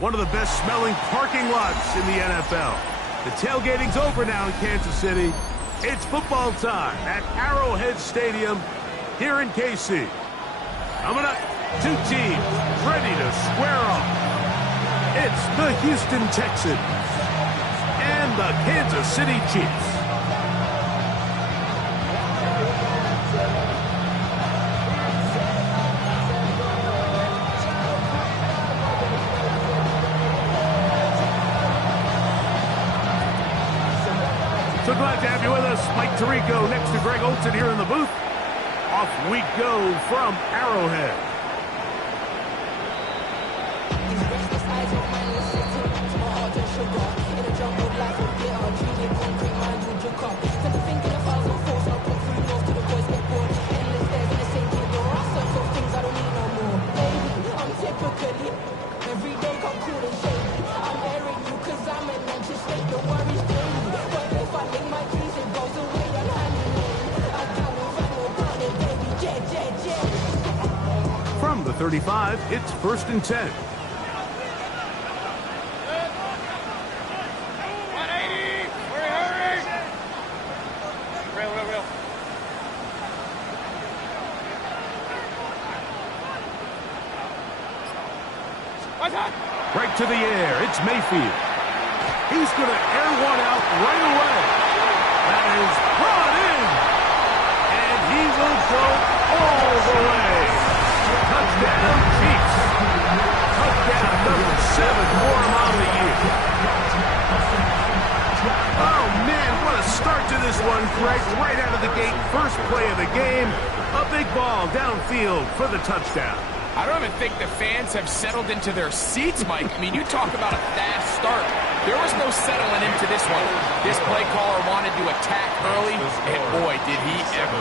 One of the best smelling parking lots in the NFL. The tailgating's over now in Kansas City. It's football time at Arrowhead Stadium here in KC. Coming up, two teams ready to square off. It's the Houston Texans and the Kansas City Chiefs. So glad to have you with us. Mike Tirico next to Greg Olsen here in the booth. Off we go from Arrowhead. From the 35, it's 1st and 10. Right to the air, it's Mayfield. He's going to air one out right away. That is brought in. And he will go all the way. Touchdown, Chiefs. Touchdown number 7 for him on the year. Oh, man, what a start to this one, Greg. Right out of the gate, first play of the game. A big ball downfield for the touchdown. I don't even think the fans have settled into their seats, Mike. I mean, you talk about a fast start. There was no settling into this one. This play caller wanted to attack early, and boy, did he ever.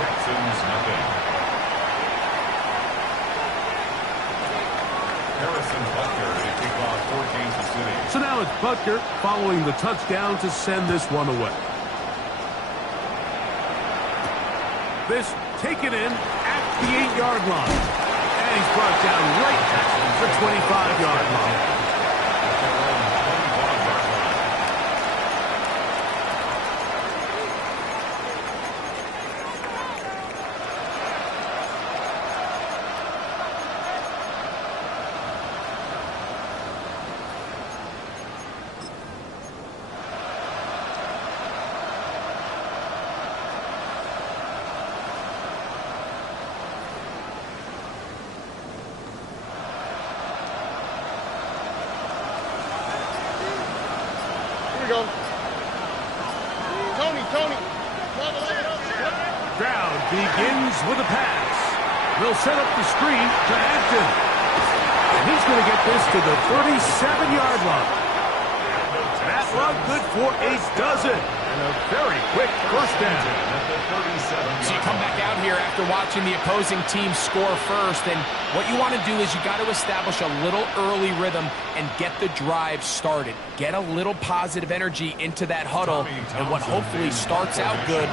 Texans nothing. Harrison Butker to kick off for Kansas City. So now it's Butker following the touchdown to send this one away. This taken in at the 8-yard line. And he's brought down right at the 25-yard line. Go. Tony. Stroud begins with a pass. They'll set up the screen to Hampton. And he's going to get this to the 37-yard line. That run good for a dozen. And a very quick first down. So you come back out here after watching the opposing team score first, and what you want to do is you got to establish a little early rhythm and get the drive started. Get a little positive energy into that huddle, and what hopefully starts out good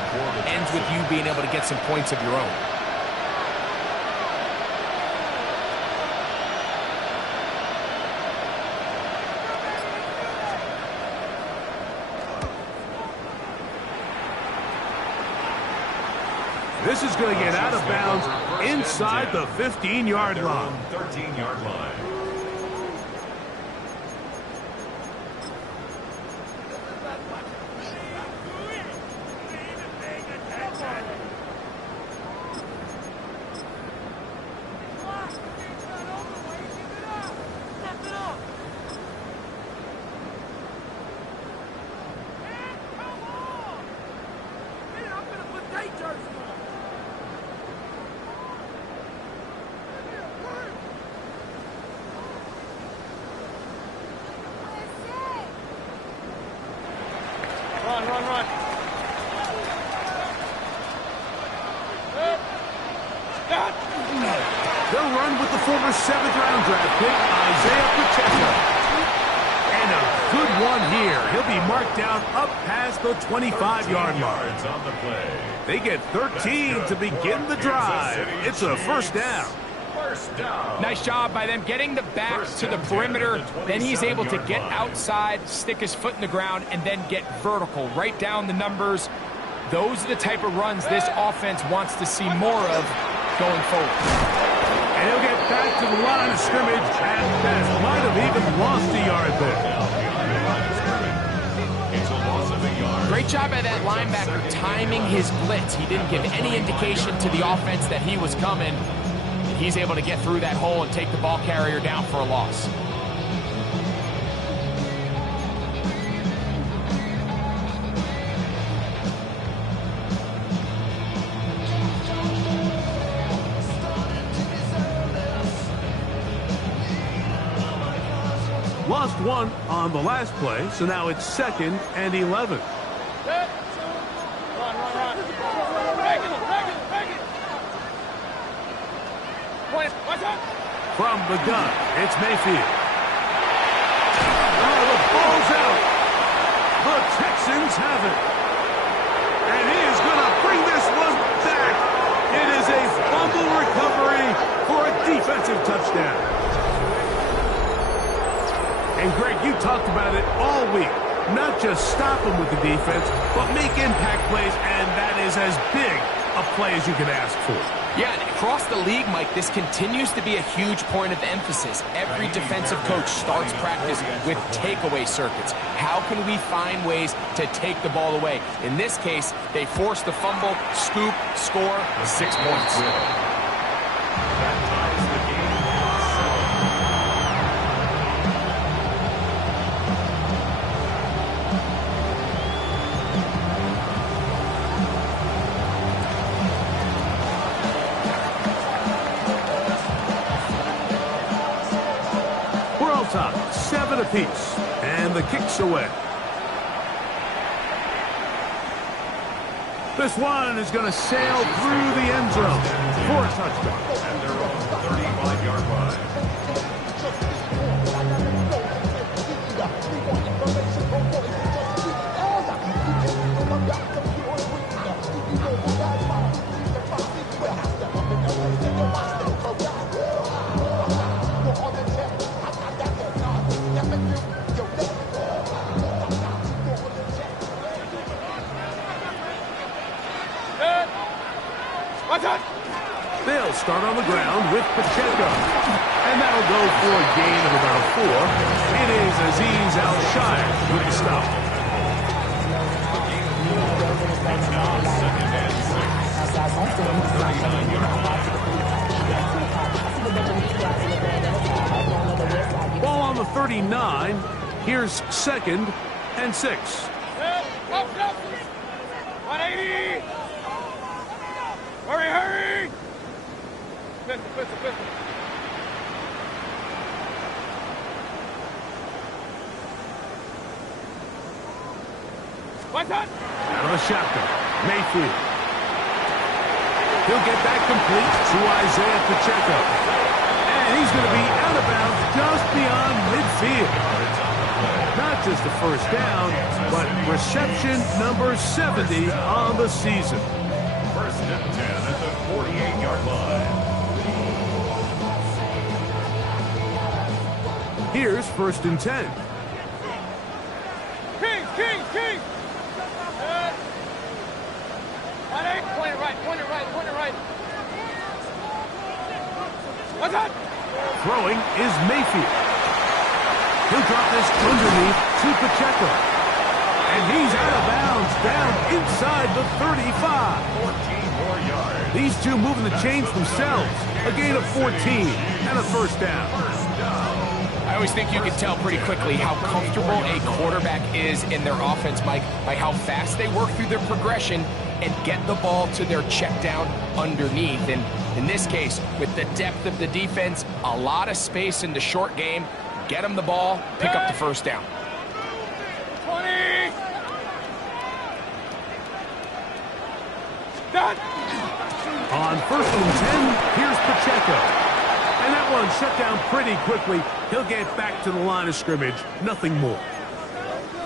ends with you being able to get some points of your own. This is going to get out of bounds inside the 15-yard line. 13-yard line. Run. They'll run with the former 7th-round draft pick, Isaiah Pacheco. And a good one here. He'll be marked down up past the 25-yard mark. On the play. They get 13 to begin the drive. It's a first down. First down. Nice job by them getting the back to the perimeter. Then he's able to get outside, stick his foot in the ground, and then get vertical, right down the numbers. Those are the type of runs this offense wants to see more of going forward. And he'll get back to the line of scrimmage at best. Might have even lost a yard there. It's a loss of a yard. Great job by that linebacker timing his blitz. He didn't give any indication to the offense that he was coming. He's able to get through that hole and take the ball carrier down for a loss. Lost one on the last play, so now it's 2nd and 11. From the gun, it's Mayfield. Oh, the ball's out. The Texans have it. And he is going to bring this one back. It is a fumble recovery for a defensive touchdown. And Greg, you talked about it all week. Not just stop them with the defense, but make impact plays, and that is as big a play as you can ask for. Yeah, and across the league, Mike, this continues to be a huge point of emphasis. Every defensive coach starts practice with takeaway circuits. How can we find ways to take the ball away? In this case, they force the fumble, scoop, score, 6 points. That ties the game Top, 7 apiece, and the kick's away. This one is going to sail through the end zone for a touchdown. at their own 35-yard line. They'll start on the ground with Pacheco. And that'll go for a gain of about 4. It is Azeez Al-Shire with the stop. It's now 2nd and 6. Ball on the 39. Here's 2nd and 6. 180! Hurry, hurry! Pistol. What's that? Out of the shotgun, Mayfield. He'll get that complete to Isaiah Pacheco. And he's going to be out of bounds just beyond midfield. Not just a first down, but reception number 70 on the season. 1st and 10 at the 48-yard line. Here's 1st and 10. King! Point it right. What's that? Throwing is Mayfield. He'll drop this underneath to Pacheco. And he's out of bounds down inside the 35. 14 more yards. These two moving the chains themselves. A gain of 14 and a first down. I always think you can tell pretty quickly how comfortable a quarterback is in their offense, Mike, by how fast they work through their progression and get the ball to their check down underneath. And in this case, with the depth of the defense, a lot of space in the short game, get them the ball, pick up the first down. 20! Done! On 1st and 10, here's Pacheco. And that one shut down pretty quickly. He'll get back to the line of scrimmage. Nothing more.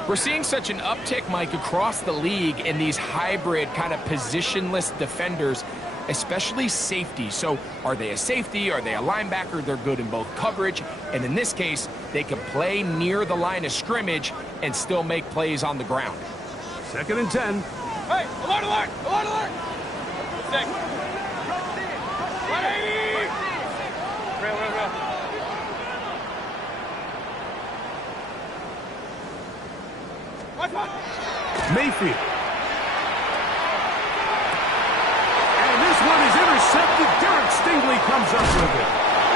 We're seeing such an uptick, Mike, across the league in these hybrid kind of positionless defenders. especially safety. So are they a safety? Are they a linebacker? They're good in both coverage. And in this case, they can play near the line of scrimmage and still make plays on the ground. 2nd and 10. Hey, alert, alert, alert, alert. 6. 180. Real. Watch one. Mayfield. And this one is intercepted. Derek Stingley comes up with it.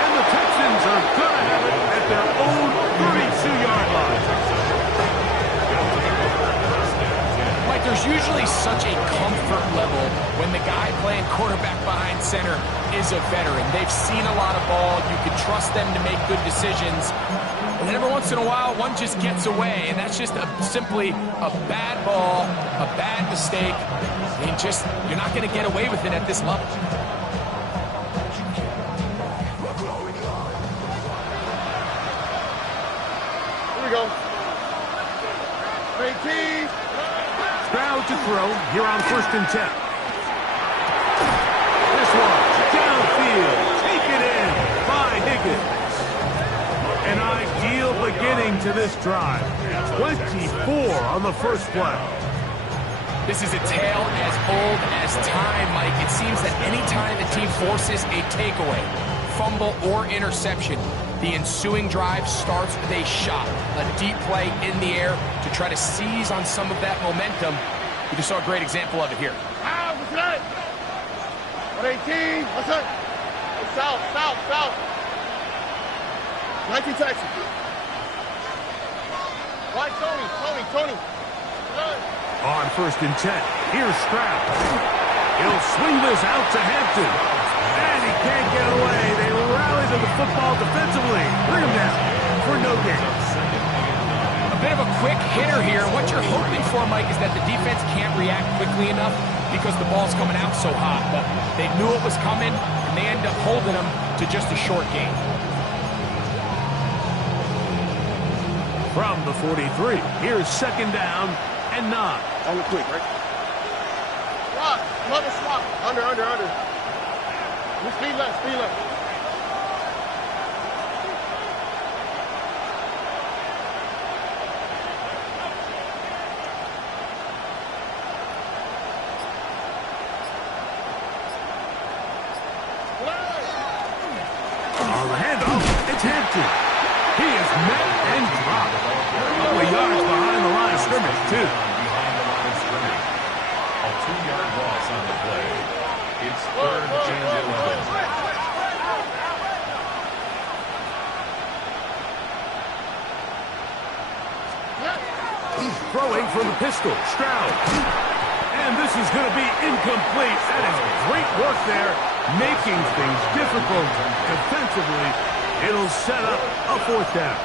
And the Texans are going to have it at their own 32-yard line. Like, there's usually such a comfort level when the guy playing quarterback behind center is a veteran. They've seen a lot of ball. You can trust them to make good decisions. And then every once in a while, one just gets away, and that's just simply a bad ball, a bad mistake. And you're not going to get away with it at this level. Here we go. 18. Stroud to throw here on 1st and 10. This one downfield, taken in by Higgins. An ideal beginning to this drive. 24 on the first play. This is a tale as old as time, Mike. It seems that any time the team forces a takeaway, fumble, or interception, the ensuing drive starts with a shot, a deep play in the air to try to seize on some of that momentum. We just saw a great example of it here. Ah, what's that? 118. What's that? Hey, south. 19 Texas. Right, Tony. On 1st and 10, here's Stroud. He'll swing this out to Hampton. And he can't get away. They rally to the football defensively. Bring him down for no gain. A bit of a quick hitter here. What you're hoping for, Mike, is that the defense can't react quickly enough because the ball's coming out so hot. But they knew it was coming, and they end up holding them to just a short gain. From the 43, here's 2nd down and 9. On the quick, right? Swap. Under. Speed left. On the handoff, it's Hampton. He is met and dropped. A couple of yards behind the line of scrimmage, too. Behind the line of scrimmage. A 2-yard loss on the play. It's 3rd and 11. Throwing from the pistol, Stroud. And this is going to be incomplete. That is great work there, making things difficult defensively. It'll set up a 4th down.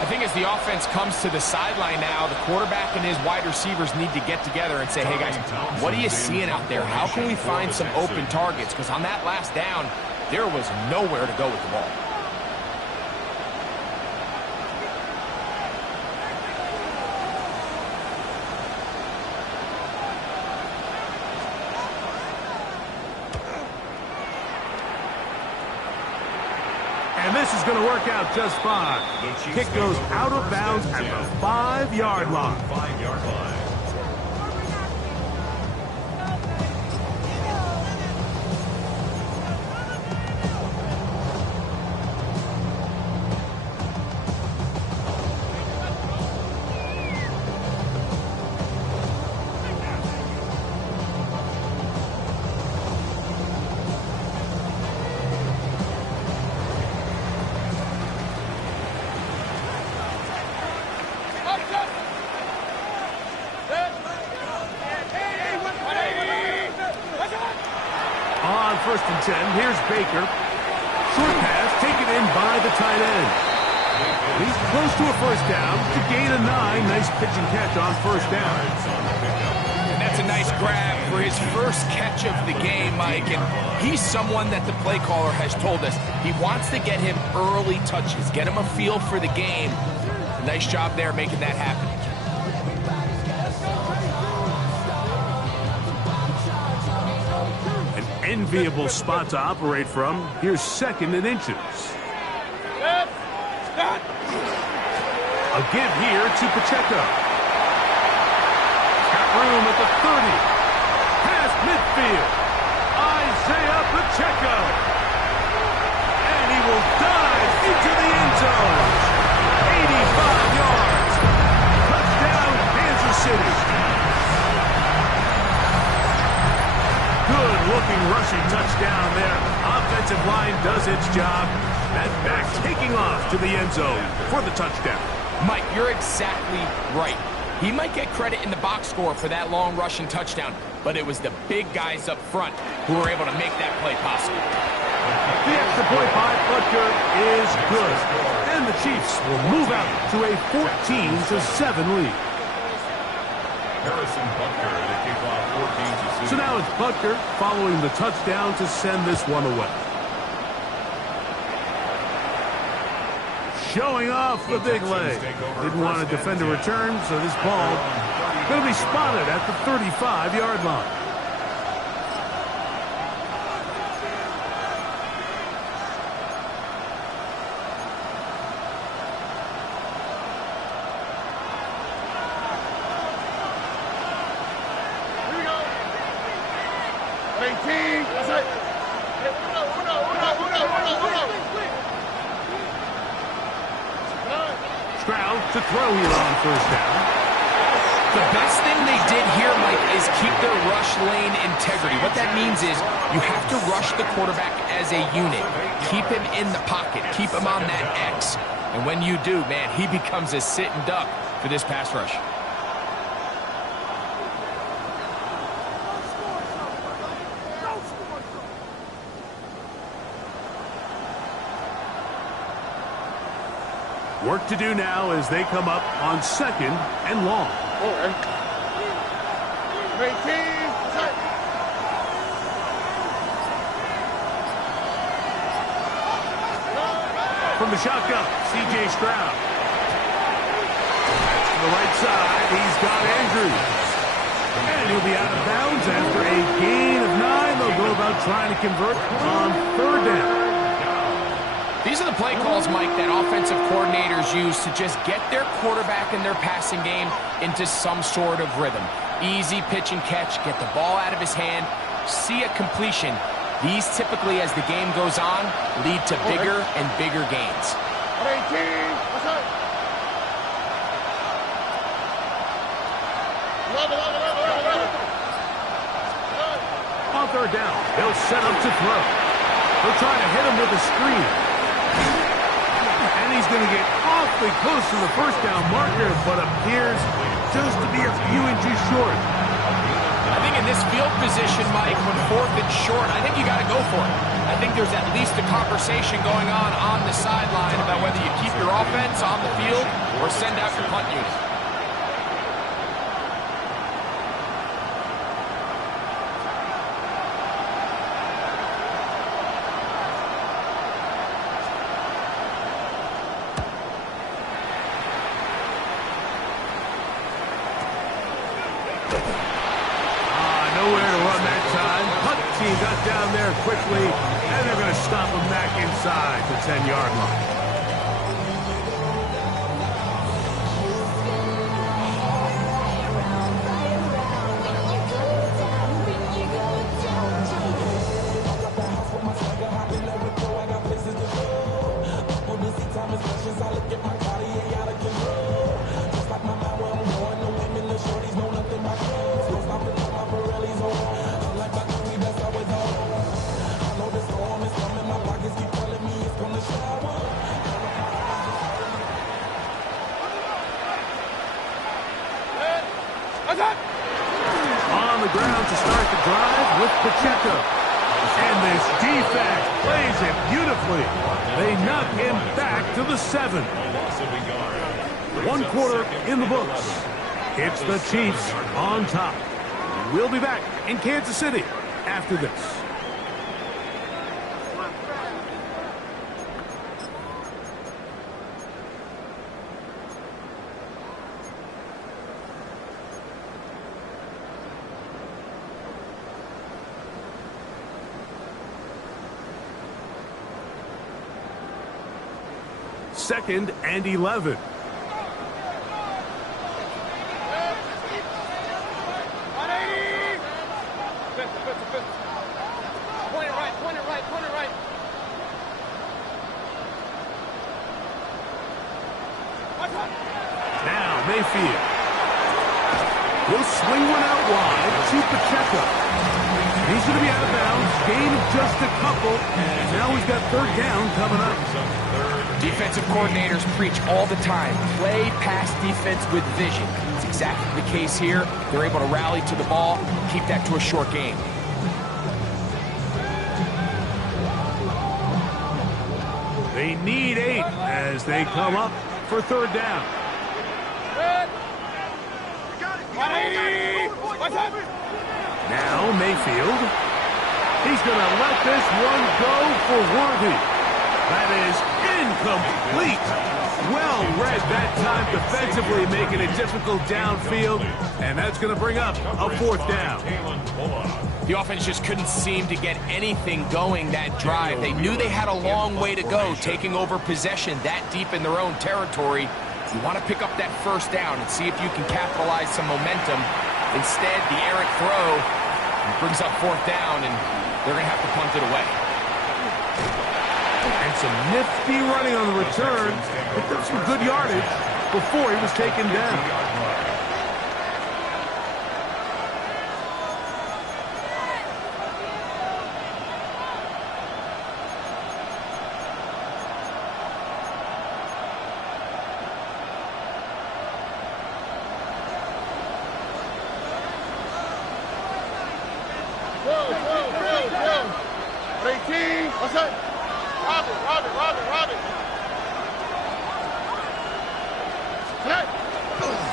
I think as the offense comes to the sideline now, the quarterback and his wide receivers need to get together and say, hey, guys, what are you seeing out there? How can we find some open targets? Because on that last down, there was nowhere to go with the ball. And this is going to work out just fine. Kick goes out of bounds at the 5-yard line. 5-yard line. On 1st and 10, here's Baker. Short pass taken in by the tight end. He's close to a 1st down to gain a 9. Nice pitch and catch on 1st down. And that's a nice grab for his first catch of the game, Mike. And he's someone that the play caller has told us he wants to get him early touches, get him a feel for the game. Nice job there making that happen. And Enviable spot to operate from. Here's 2nd and inches. A give here to Pacheco. Got room at the 30. Past midfield. Isaiah Pacheco. And he will dive into the end zone. 85 yards. Touchdown, Kansas City. Good-looking rushing touchdown there. Offensive line does its job. That back taking off to the end zone for the touchdown. Mike, you're exactly right. He might get credit in the box score for that long rushing touchdown, but it was the big guys up front who were able to make that play possible. The extra point by Butker is good. And the Chiefs will move out to a 14-7 lead. Harrison Butker to kick off 14-6. So now it's Butker following the touchdown to send this one away. Showing off the big leg. Didn't want to defend a return, so this ball going to be spotted at the 35-yard line. Stroud to throw here on 1st down. The best thing they did here, Mike, is keep their rush lane integrity. What that means is you have to rush the quarterback as a unit. Keep him in the pocket. Keep him on that X. And when you do, man, he becomes a sitting duck for this pass rush. Work to do now as they come up on 2nd and long. From the shotgun, C.J. Stroud. To the right side, he's got Andrews. And he'll be out of bounds after a gain of 9. They'll go about trying to convert on 3rd down. These are the play calls, Mike, that offensive coordinators use to just get their quarterback and their passing game into some sort of rhythm. Easy pitch and catch, get the ball out of his hand, see a completion. These typically, as the game goes on, lead to bigger and bigger gains. On 3rd down, they'll set up to throw. They'll try to hit him with a screen. And he's going to get awfully close to the 1st down marker, but appears just to be a few inches short. I think in this field position, Mike, when 4th and short, I think you got to go for it. I think there's at least a conversation going on the sideline about whether you keep your offense on the field or send out your punt unit. Got down there quickly, and they're going to stop him back inside the 10-yard line. On the ground to start the drive with Pacheco. And this defense plays it beautifully. They knock him back to the 7. 1 quarter in the books. It's the Chiefs on top. We'll be back in Kansas City after this. 2nd and 11. Now Mayfield. He'll swing one out wide to Pacheco. He's going to be out of bounds. Gain of just a couple. And now he's got 3rd down coming up. Defensive coordinators preach all the time. Play pass defense with vision. It's exactly the case here. They're able to rally to the ball, keep that to a short game. They need 8 as they come up for 3rd down. Now Mayfield. He's going to let this one go for Worthy. That is incomplete. Well read that time defensively, making it difficult downfield. And that's going to bring up a 4th down. The offense just couldn't seem to get anything going that drive. They knew they had a long way to go, taking over possession that deep in their own territory. You want to pick up that 1st down and see if you can capitalize some momentum. Instead, the errant throw brings up 4th down, and they're going to have to punt it away. And some nifty running on the return. Picked up some good yardage before he was taken down.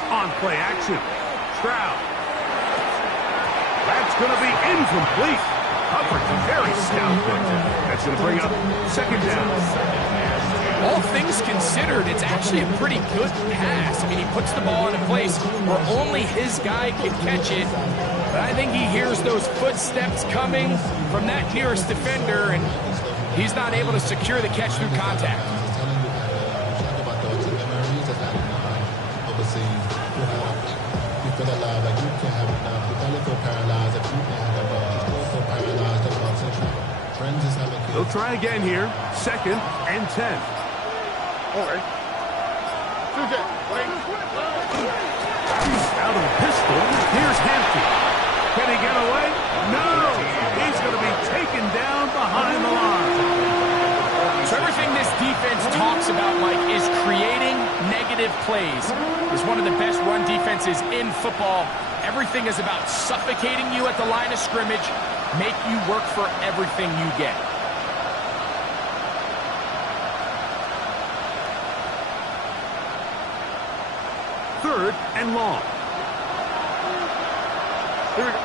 On play action. Stroud. That's going to be incomplete. Coverage very stout. That's going to bring up 2nd down. All things considered, it's actually a pretty good pass. I mean, he puts the ball in a place where only his guy can catch it. But I think he hears those footsteps coming from that nearest defender, and he's not able to secure the catch through contact. They'll try again here. 2nd and 10. Out of the pistol. Here's Hampton. Can he get away? No! He's going to be taken down behind the line. So everything this defense talks about, Mike, is creating negative plays. It's one of the best run defenses in football. Everything is about suffocating you at the line of scrimmage, make you work for everything you get. 3rd and long. Here we go.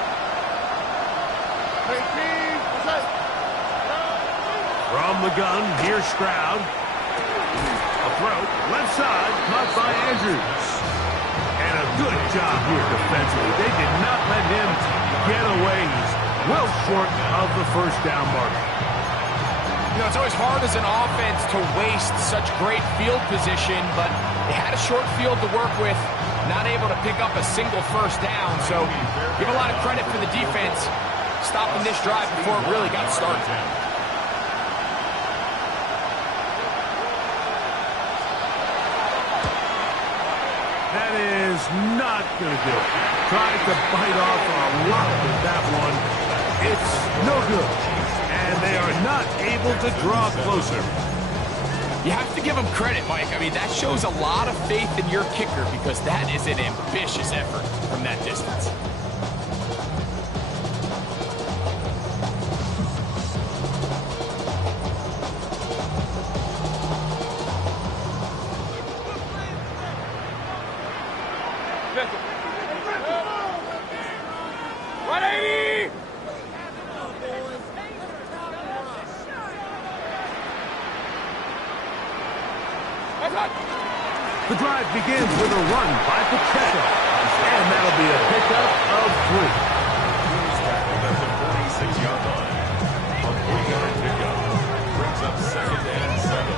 From the gun, here's Stroud. A throw, left side, caught by Andrews. And a good job here defensively. They did not let him get away. He's well short of the 1st down mark. You know, it's always hard as an offense to waste such great field position, but they had a short field to work with, not able to pick up a single 1st down. So give a lot of credit for the defense stopping this drive before it really got started. That is not going to do it. Tried to bite off a lot with that one. It's no good. And they are not able to draw closer. You have to give them credit, Mike. I mean, that shows a lot of faith in your kicker because that is an ambitious effort from that distance. The drive begins with a run by Pacheco, and that'll be a pickup of 3. At the 46-yard line. A 3-yard pickup brings up 2nd and 7.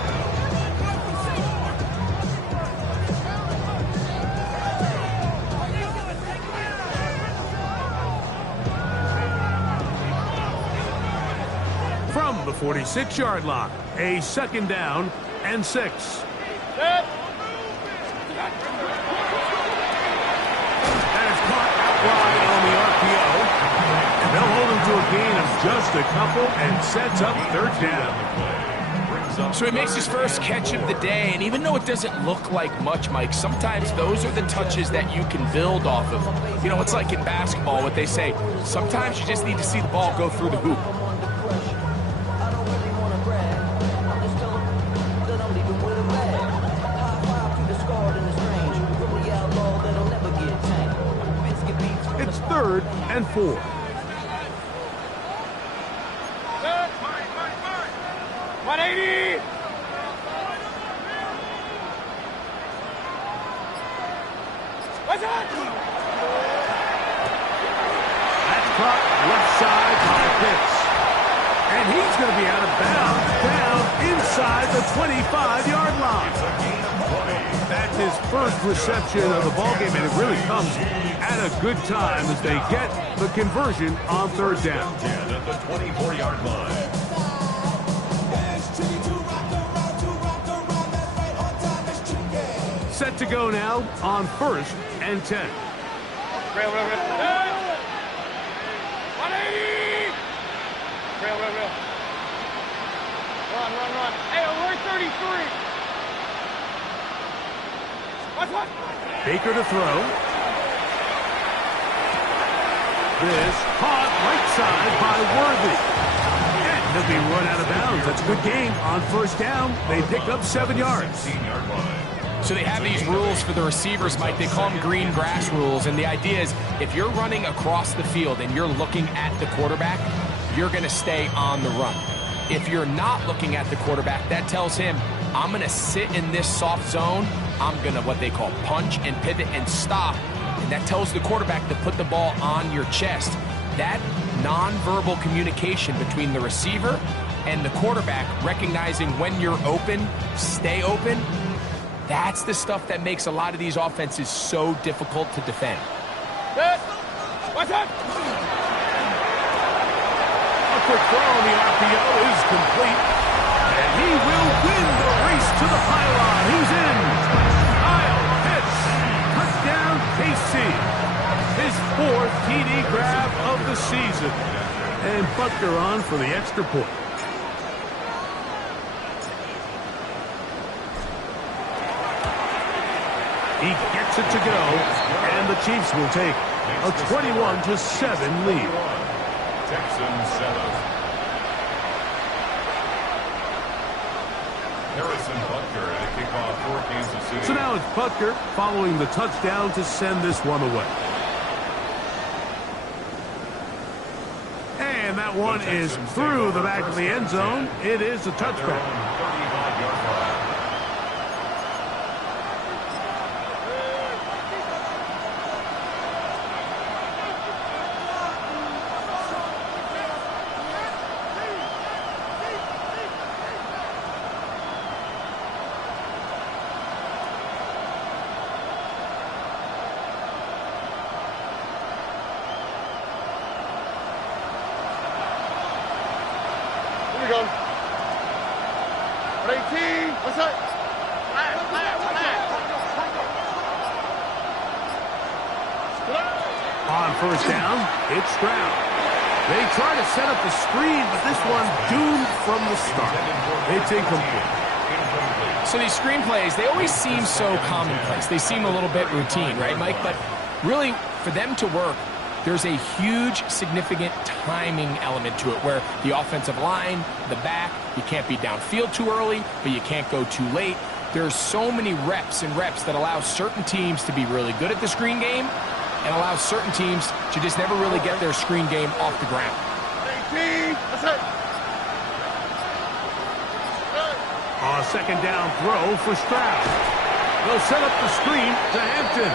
from the 46-yard line. A second down and 6. Set. That is caught out wide on the RPO. And they'll hold him to a gain of just a couple and sets up third down. So he makes his first catch of the day, and even though it doesn't look like much, Mike, sometimes those are the touches that you can build off of. You know, it's like in basketball, what they say, sometimes you just need to see the ball go through the hoop. It's 3rd and 4. Set. 180. What's that? That's caught left side by Pitts. And he's going to be out of bounds, down inside the 25-yard line. That's his first reception of the ballgame, and it really comes at a good time as they get the conversion on third down. At the 24-yard line. Set to go now on 1st and 10. Rail. 180. Rail. Run. Hey, we're 33. What? Baker to throw. This caught right side by Worthy. And he'll be run out of bounds. That's a good gain on 1st down. They pick up 7 yards. 16-yard line. So they have these rules for the receivers, Mike. They call them green grass rules. And the idea is if you're running across the field and you're looking at the quarterback, you're going to stay on the run. If you're not looking at the quarterback, that tells him, I'm going to sit in this soft zone. I'm going to what they call punch and pivot and stop. And that tells the quarterback to put the ball on your chest. That nonverbal communication between the receiver and the quarterback, recognizing when you're open, stay open, that's the stuff that makes a lot of these offenses so difficult to defend. Set. What's that? A quick throw on the RPO is complete. And he will win the race to the pylon. He's in. Kyle Pitts. Touchdown, KC. His 4th TD grab of the season. And Butker on for the extra point. He gets it to go, and the Chiefs will take a 21-7 lead. Texans 7. Harrison Butker at a kickoff for Kansas City. So now it's Butker following the touchdown to send this one away. And that one is through the back of the end zone. It is a touchback. 35-yard line. Here we go. 18. What's that? On 1st down, it's Stroud. They try to set up the screen, but this one doomed from the start. It's incomplete. So these screenplays, they always seem so commonplace. They seem a little bit routine, right, Mike? But really, for them to work, there's a huge, significant timing element to it where the offensive line, the back, you can't be downfield too early, but you can't go too late. There's so many reps and reps that allow certain teams to be really good at the screen game and allow certain teams to just never really get their screen game off the ground. 18. What's that? A second down throw for Stroud. They'll set up the screen to Hampton.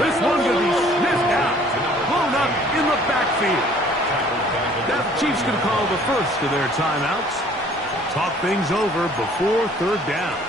This one going to be sniffed out, blown up in the backfield. Now the Chiefs going to call the first of their timeouts. Talk things over before 3rd down.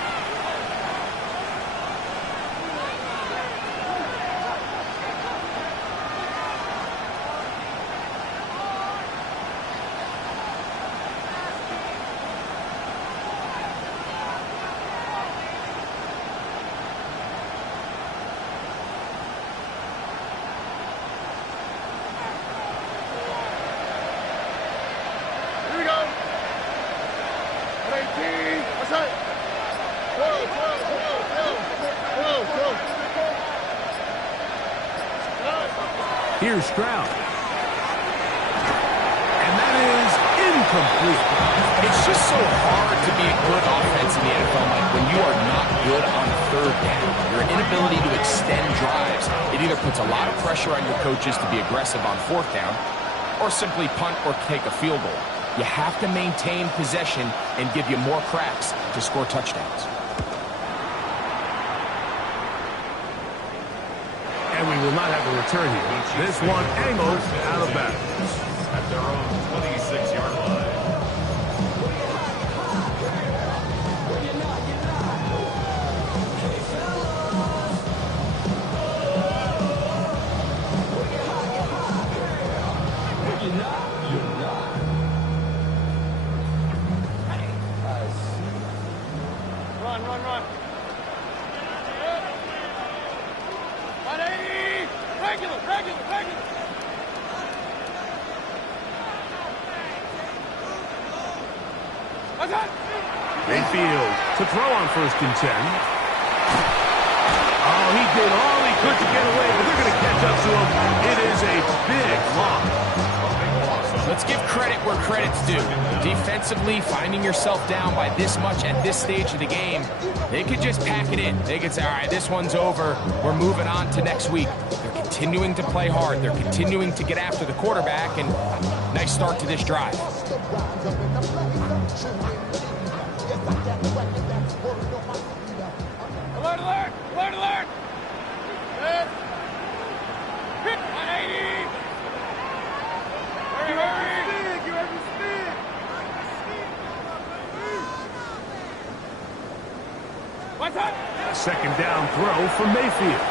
Here's Stroud. And that is incomplete. It's just so hard to be a good offense in the NFL, Mike, when you are not good on third down. Your inability to extend drives, it either puts a lot of pressure on your coaches to be aggressive on fourth down or simply punt or take a field goal. You have to maintain possession and give you more cracks to score touchdowns. And we will not have a return here. This one angled out of bounds. At their own 26-yard line. Run. 180. Regular. Mayfield to throw on 1st and 10. Oh, he did all he could to get away, but they're going to catch up to him. It is a big loss. Let's give credit where credit's due. Defensively, finding yourself down by this much at this stage of the game, they could just pack it in. They could say, all right, this one's over. We're moving on to next week. They're continuing to play hard. They're continuing to get after the quarterback, and nice start to this drive. Alert! Good. 180. Hurry. You have your speed. What's up? A 2nd down throw for Mayfield.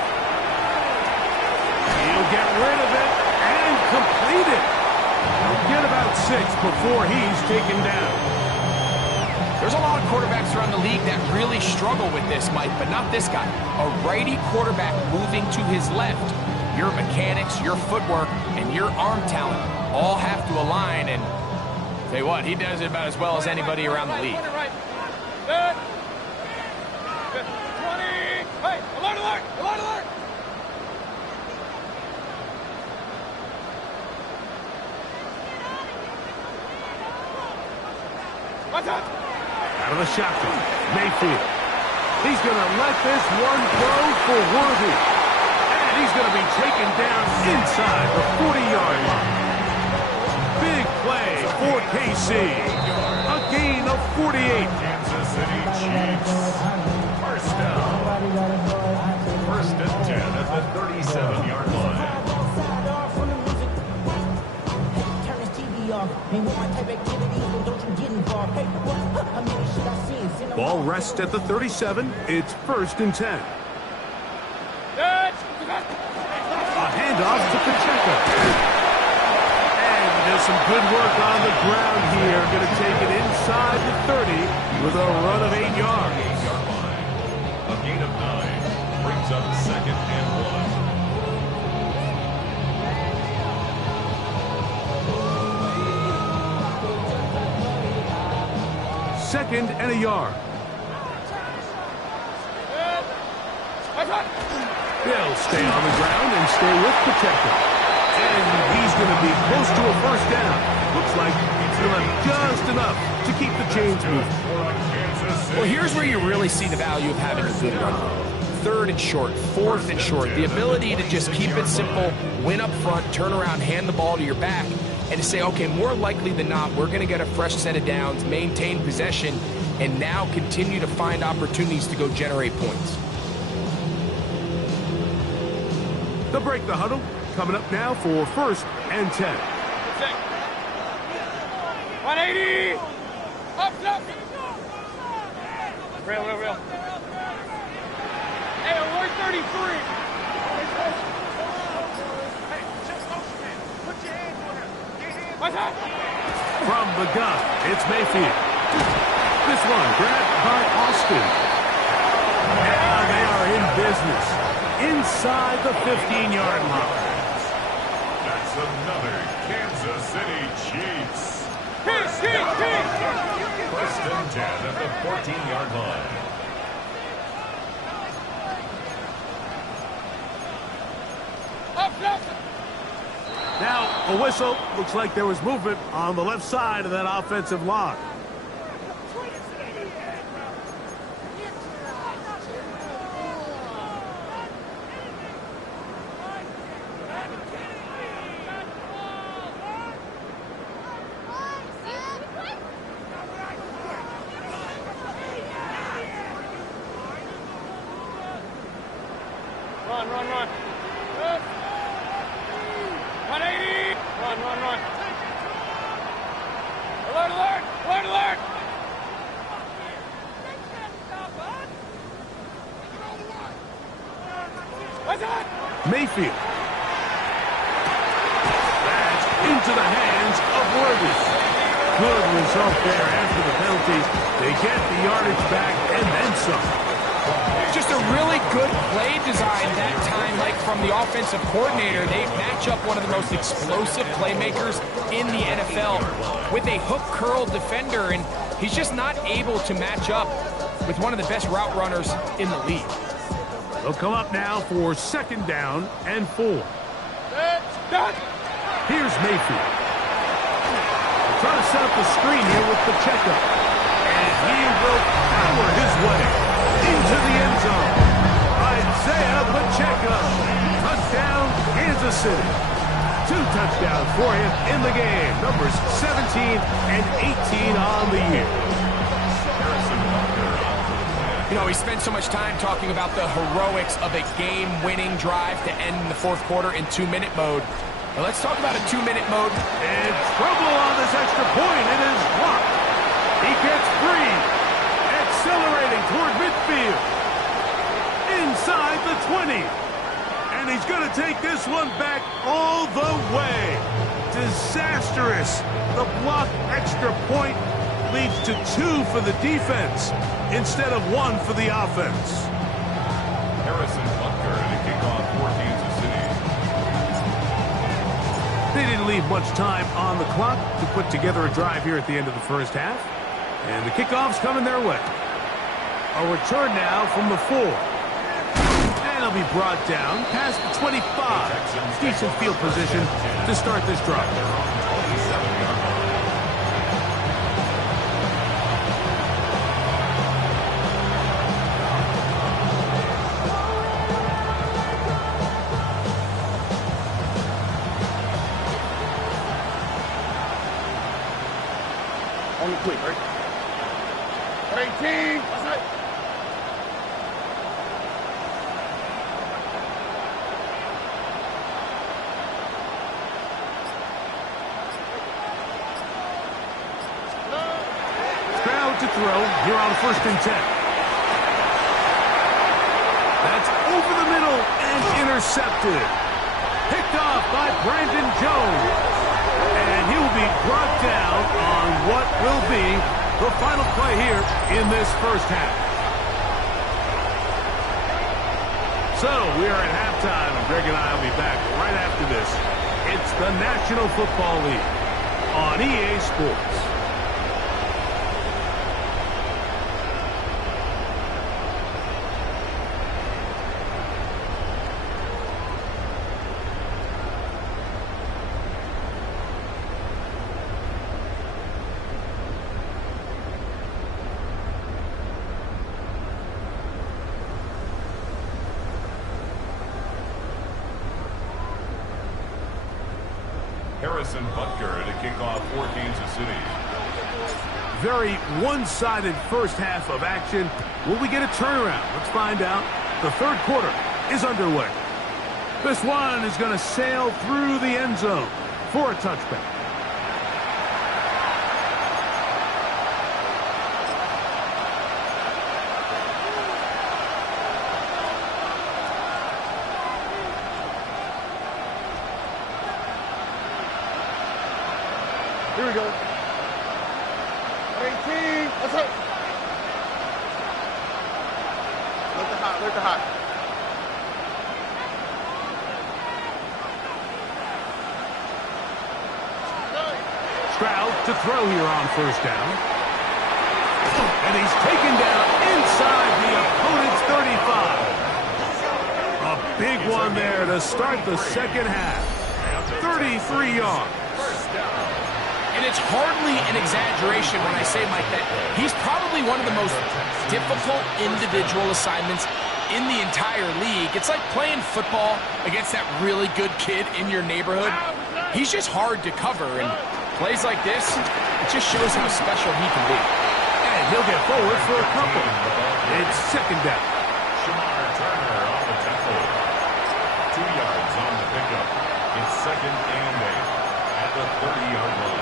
He'll get rid of it and complete it. He'll get about 6 before he's taken down. There's a lot of quarterbacks around the league that really struggle with this, Mike, but not this guy. A righty quarterback moving to his left. Your mechanics, your footwork, and your arm talent all have to align, and tell you what, he does it about as well as anybody around the league. Good. 20. Hey, alert! What's up? Out of the shotgun, Mayfield. He's going to let this one go for Worthy. And he's going to be taken down inside the 40-yard line. Big play for KC. A gain of 48. Kansas City Chiefs. First down. 1st and 10 at the 37-yard line. Ball rests at the 37. It's 1st and 10. A handoff to Pacheco. And there's some good work on the ground here. Going to take it inside the 30 with a run of 8 yards. 8-yard line. A gain of 9 brings up 2nd and 1. 2nd and a yard. They'll stay on the ground and stay with Pacheco. And he's going to be close to a 1st down. Looks like he'll have just enough to keep the chains moving. Well, here's where you really see the value of having a good run. 3rd and short, 4th and short. The ability to just keep it simple, win up front, turn around, hand the ball to your back, and to say, okay, more likely than not, we're going to get a fresh set of downs, maintain possession, and now continue to find opportunities to go generate points. They'll break the huddle. Coming up now for 1st and 10. 180. Up. Real. Hey, alert 33. Hey, just motion, man. Put your hands on him. What's up? From the gun, it's Mayfield. This one grabbed by Austin. Now they are in business. Inside the 15-yard line. That's another Kansas City Chiefs. First and 10 at the 14-yard line. Up. Now, a whistle. Looks like there was movement on the left side of that offensive line. Run. 180. Run. Alert. What's that? Mayfield. That's into the hands of Worthy. Good result there after the penalty. They get the yardage back and then some. Just a really good play design that time, like from the offensive coordinator. They match up one of the most explosive playmakers in the NFL with a hook curl defender, and he's just not able to match up with one of the best route runners in the league. They'll come up now for 2nd down and 4. Here's Mayfield. They'll try to set up the screen here with Pacheco. And he will power his way into the end zone. Isaiah Pacheco. Touchdown, Kansas City. 2 touchdowns for him in the game. Numbers 17 and 18 on the year. You know, we spent so much time talking about the heroics of a game-winning drive to end in the 4th quarter in 2-minute mode. Now let's talk about a 2-minute mode. And trouble on this extra point. It is blocked. He gets free. Accelerating toward midfield. Inside the 20. And he's going to take this one back all the way. Disastrous. The blocked extra point leads to 2 for the defense instead of 1 for the offense. Harrison Butker to kick off for Kansas City. They didn't leave much time on the clock to put together a drive here at the end of the first half. And the kickoff's coming their way. A return now from the 4. And it'll be brought down past the 25. Decent field position to start this drive. On the quick, right? 18. What's that? Stroud to throw here on 1st and 10. That's over the middle and intercepted. Picked off by Brandon Jones. And he will be brought down on what will be the final play here in this first half. So we are at halftime, and Greg and I will be back right after this. It's the National Football League on EA Sports. Harrison Butker to kick off for Kansas City. Very one-sided first half of action. Will we get a turnaround? Let's find out. The 3rd quarter is underway. This one is going to sail through the end zone for a touchback. Here we go. 18. What's up? Look the hot. Stroud to throw here on 1st down. And he's taken down inside the opponent's 35. A big one there to start the 2nd half. 33 yards. First down. And it's hardly an exaggeration when I say, Mike, that he's probably one of the most difficult individual assignments in the entire league. It's like playing football against that really good kid in your neighborhood. He's just hard to cover, and plays like this, it just shows how special he can be. And he'll get forward for a couple. It's second down. Shamar Turner on the tackle. 2 yards on the pickup. It's second and 8 at the 30-yard line.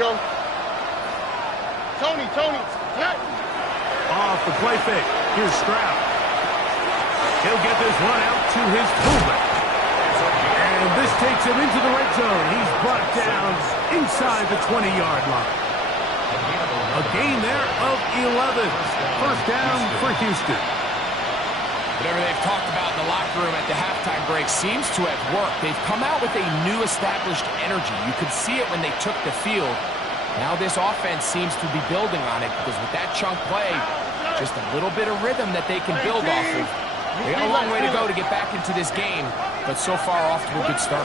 Go. Tony, Off the play fake. Here's Stroud. He'll get this one out to his fullback. And this takes him into the red zone. He's brought down inside the 20-yard line. A gain there of 11. First down for Houston. Whatever they've talked about in the locker room at the halftime break seems to have worked. They've come out with a new established energy. You could see it when they took the field. Now this offense seems to be building on it because with that chunk play, just a little bit of rhythm that they can build off of. They got a long way to go to get back into this game, but so far off to a good start.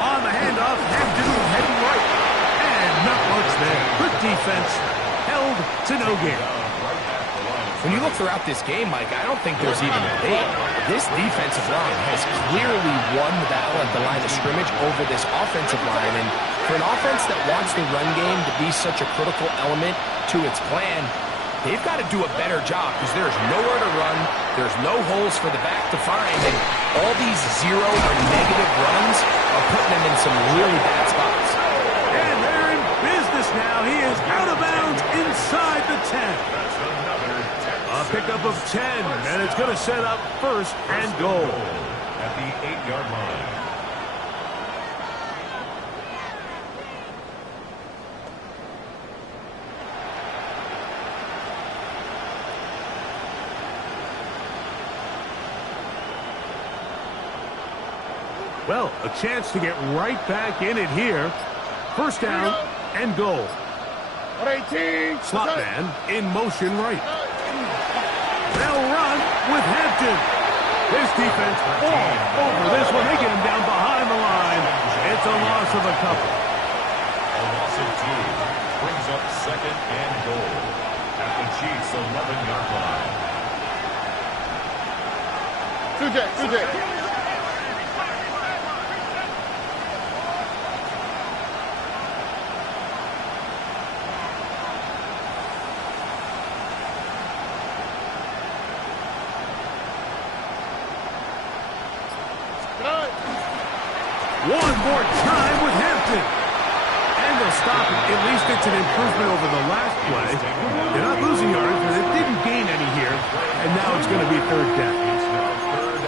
On the handoff, Hampton heading right. And not much there. Good defense. Held to no gain. When you look throughout this game, Mike, I don't think there's even a debate. This defensive line has clearly won the battle at the line of scrimmage over this offensive line. And for an offense that wants the run game to be such a critical element to its plan, they've got to do a better job because there's nowhere to run. There's no holes for the back to find. And all these zero or negative runs are putting them in some really bad spots. And they're in business now. He is out of bounds inside the 10. A pickup of 10, and it's going to set up first and goal. At the 8-yard line. Well, a chance to get right back in it here. First down and goal. 18. Slot man in motion right. They'll run with Hampton. This defense all over this one. They get him down behind the line. It's a loss of a couple. A loss of 2 brings up second and goal at the Chiefs' 11-yard line. 2J. One more time with Hampton. And they'll stop it. At least it's an improvement over the last play. They're not losing yards, but they didn't gain any here. And now it's going to be third down.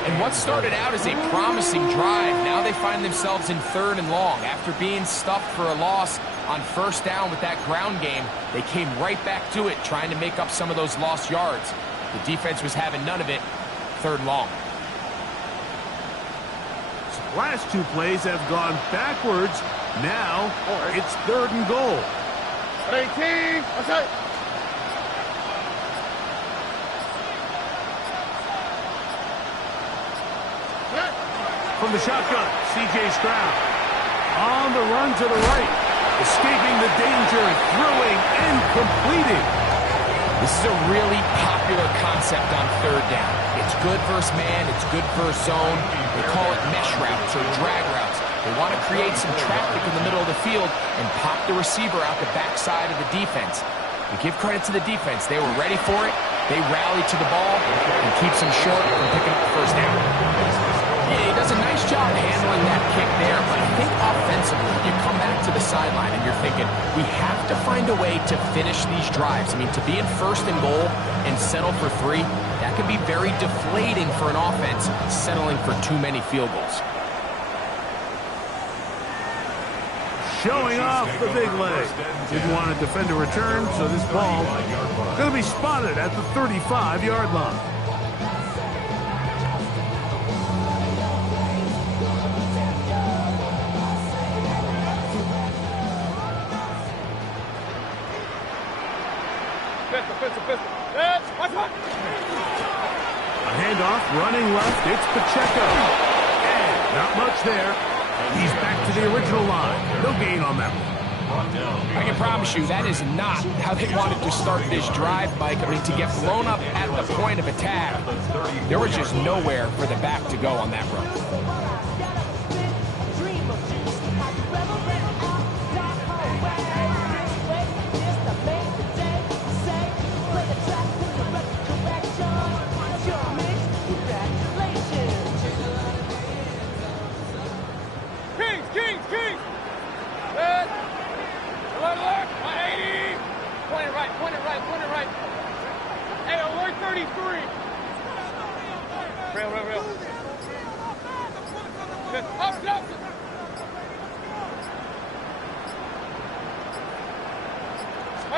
And what started out as a promising drive, now they find themselves in third and long. After being stuffed for a loss on first down with that ground game, they came right back to it, trying to make up some of those lost yards. The defense was having none of it. Third and long. Last 2 plays have gone backwards. Now it's third and goal. 18. Okay. From the shotgun, C.J. Stroud. On the run to the right. Escaping the danger, throwing and completing. This is a really popular concept on third down. It's good versus man, it's good versus zone. They call it mesh routes or drag routes. They want to create some traffic in the middle of the field and pop the receiver out the backside of the defense. We give credit to the defense. They were ready for it. They rallied to the ball and keeps them short from picking up the first down. Yeah, he does a nice job handling that kick there, but I think offensively, you come back to the sideline and you're thinking, we have to find a way to finish these drives. I mean, to be in first and goal and settle for 3, that can be very deflating for an offense settling for too many field goals. Showing off the big leg. Didn't want to defend a return, so this ball going to be spotted at the 35-yard line. A handoff, running left, it's Pacheco. And not much there. He's back to the original line. No gain on that one. I can promise you that is not how they wanted to start this drive, Mike. I mean, to get blown up at the point of attack, there was just nowhere for the back to go on that run.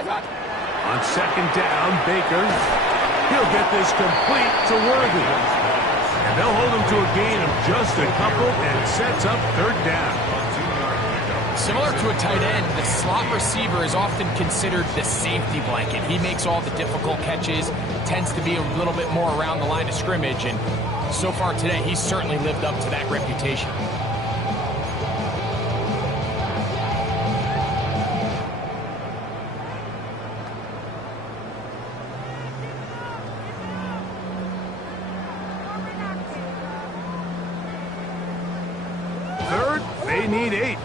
On second down, Baker. He'll get this complete to Worthy. And they'll hold him to a gain of just a couple and sets up third down. Similar to a tight end, the slot receiver is often considered the safety blanket. He makes all the difficult catches, tends to be a little bit more around the line of scrimmage, and so far today, he's certainly lived up to that reputation. Third, they need 8.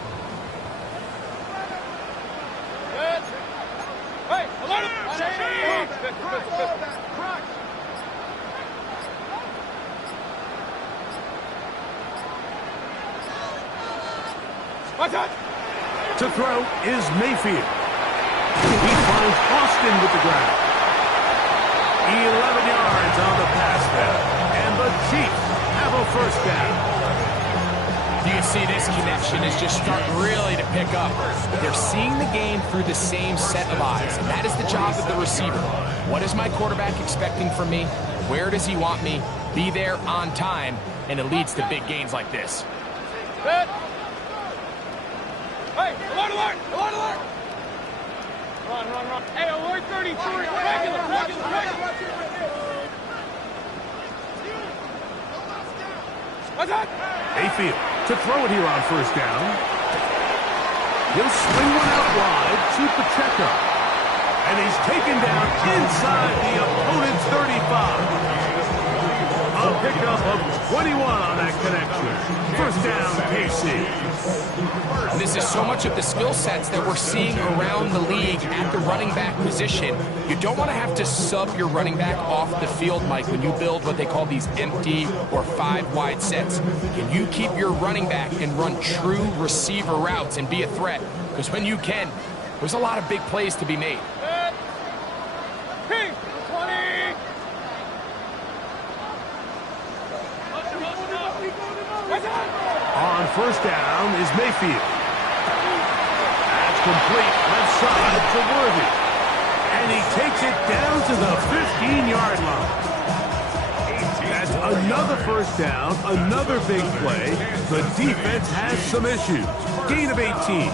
To throw is Mayfield. He finds Austin with the ground. 11 yards on the pass there. And the Chiefs have a first down. You can see this connection is just starting really to pick up. They're seeing the game through the same set of eyes, and that is the job of the receiver. What is my quarterback expecting from me? Where does he want me? Be there on time, and it leads to big gains like this. Hey, alert, alert, alert, alert! Run. Hey, alert 33, regular. What's that? Mayfield to throw it here on first down. He'll swing one out wide to Pacheco. And he's taken down inside the opponent's 35. A pickup of 21 on that connection. First down, KC. And this is so much of the skill sets that we're seeing around the league at the running back position. You don't want to have to sub your running back off the field, Mike, when you build what they call these empty or 5-wide sets. Can you keep your running back and run true receiver routes and be a threat? Because when you can, there's a lot of big plays to be made. On first down is Mayfield. That's complete left side to Worthy. And he takes it down to the 15-yard line. That's another first down, another big play. The defense has some issues. Gain of 18.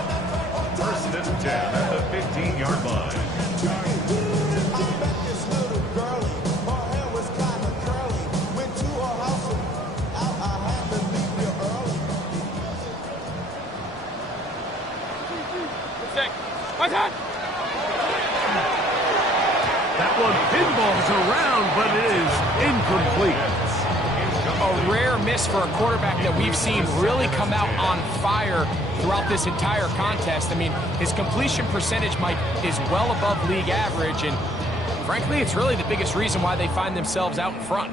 First and 10 at the 15-yard line. That one pinballs around, but it is incomplete. A rare miss for a quarterback that we've seen really come out on fire throughout this entire contest. I mean, his completion percentage, Mike, is well above league average, and frankly, it's really the biggest reason why they find themselves out in front.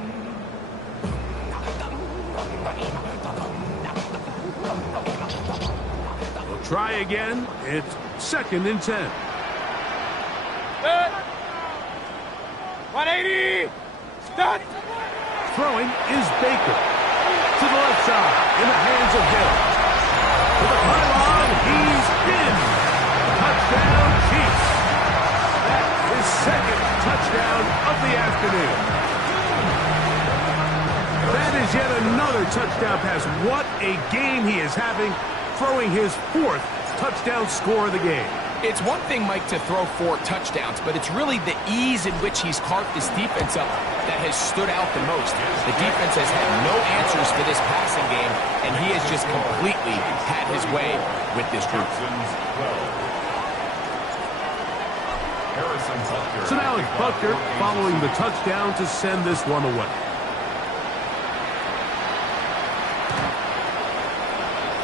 We'll try again. It's second and 10. 180! Start! Throwing is Baker. To the left side, in the hands of Hill. To the pylon, he's in. Touchdown, Chiefs. That's his second touchdown of the afternoon. That is yet another touchdown pass. What a game he is having, throwing his 4th touchdown score of the game. It's one thing, Mike, to throw 4 touchdowns, but it's really the ease in which he's carved this defense up that has stood out the most. The defense has had no answers for this passing game, and he has just completely had his way with this group. So now it's Butker following the touchdown to send this one away.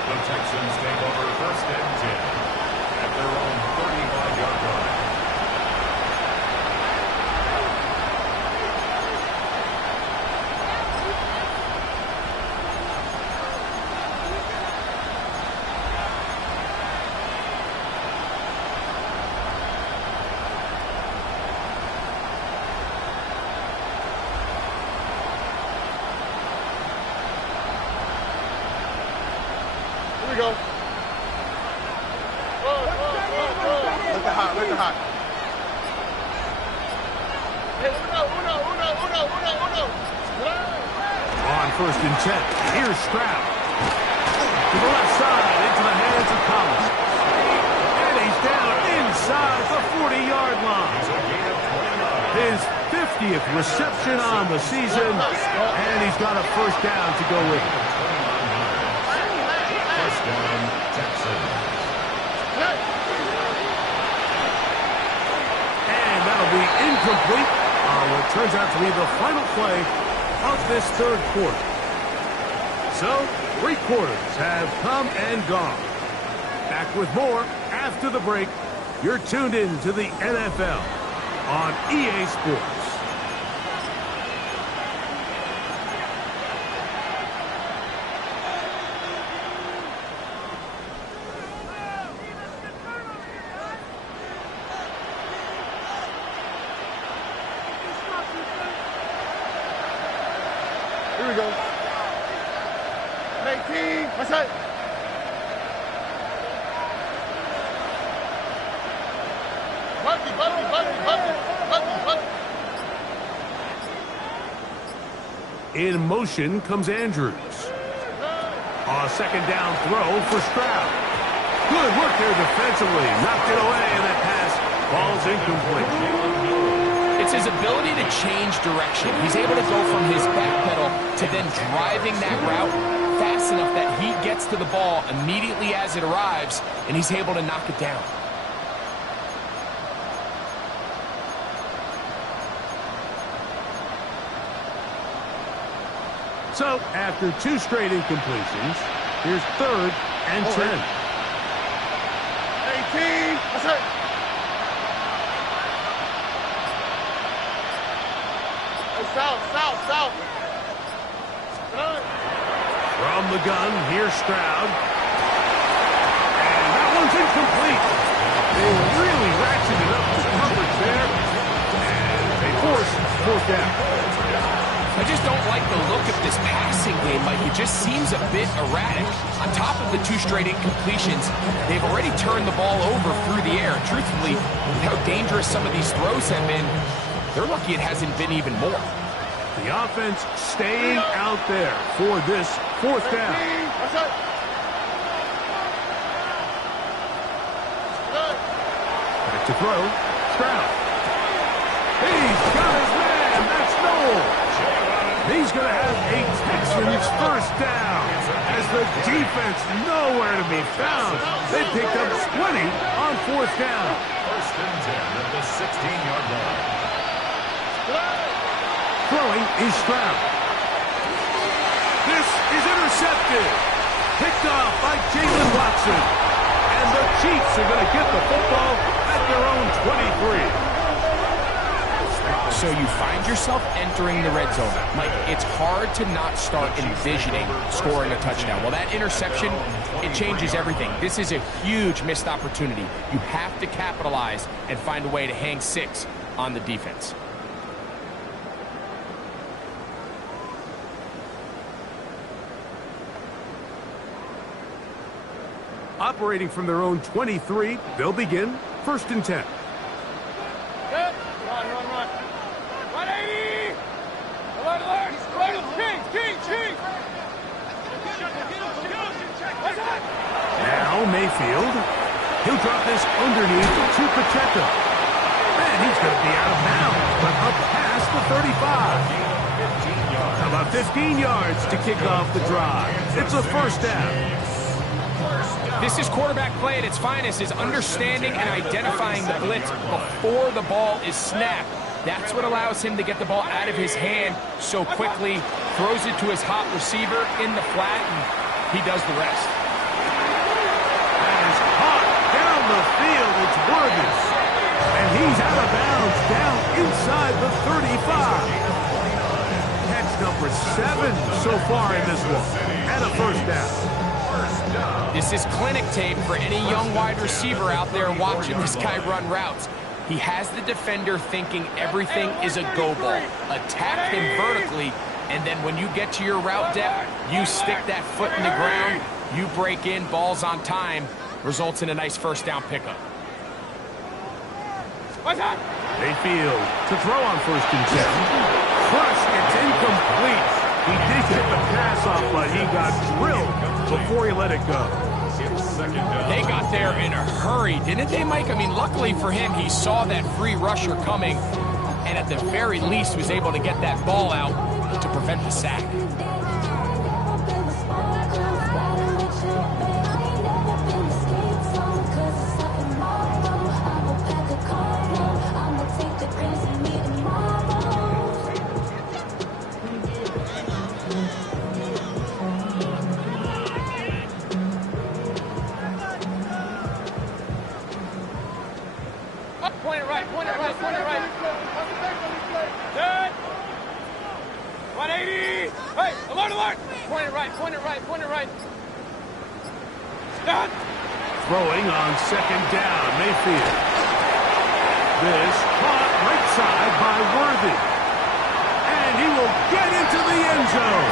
The Texans take over 1st and 10 at their own 35-yard line. Here we go. Look at hot, look at hot. Hey, uno. On 1st and 10, here's Stroud. To the left side, into the hands of Collins. And he's down inside the 40-yard line. His 50th reception on the season, and he's got a 1st down to go with it. And that'll be incomplete on what turns out to be the final play of this 3rd quarter. So, 3 quarters have come and gone. Back with more after the break. You're tuned in to the NFL on EA Sports. Here we go. 18. What's that? Bucky. In motion comes Andrews. A 2nd down throw for Stroud. Good work there defensively. Knocked it away, and that pass falls incomplete. It's his ability to change direction. He's able to go from his back pedal to then driving that route fast enough that he gets to the ball immediately as it arrives, and he's able to knock it down. So, after 2 straight incompletions, here's 3rd and 10. 18. What's that? South. From the gun, here's Stroud. And that one's incomplete. They really ratcheted up the coverage there. And they force 4th down. I just don't like the look of this passing game, Mike. It just seems a bit erratic. On top of the 2 straight incompletions, they've already turned the ball over through the air. Truthfully, with how dangerous some of these throws have been, they're lucky it hasn't been even more. The offense staying out there for this 4th down. Back to throw. Stroud. He's got his man. That's Noel. He's going to have a Texans 1st down as the defense nowhere to be found. They picked up 20 on 4th down. 1st and 10 at the 16-yard line. Throwing is Stroud. This is intercepted. Picked off by Jalen Watson. And the Chiefs are going to get the football at their own 23. So you find yourself entering the red zone. Mike, it's hard to not start envisioning scoring a touchdown. Well, that interception, it changes everything. This is a huge missed opportunity. You have to capitalize and find a way to hang 6 on the defense. Operating from their own 23, they'll begin 1st and 10. Run. 180. Alert. King. Now Mayfield. He'll He'll drop this underneath to Pacheco. And he's going to be out of bounds, but up past the 35. About 15 yards to kick off the drive. It's a first down. This is quarterback play at its finest, is understanding and identifying the blitz before the ball is snapped. That's what allows him to get the ball out of his hand so quickly, throws it to his hot receiver in the flat, and he does the rest. That is caught down the field. It's Worthy. And he's out of bounds down inside the 35. Number 7 so far in this one, and a first down. This is clinic tape for any young wide receiver out there watching this guy run routes. He has the defender thinking everything is a go ball. Attack him vertically, and then when you get to your route depth, you stick that foot in the ground, you break in, balls on time, results in a nice first down pickup. Mayfield to throw on first and 10. Crush, it's incomplete. He did get the pass off, but he got drilled before he let it go. They got there in a hurry, didn't they, Mike? I mean, luckily for him, he saw that free rusher coming, and at the very least was able to get that ball out to prevent the sack. Throwing on second down, Mayfield. This caught right side by Worthy. And he will get into the end zone.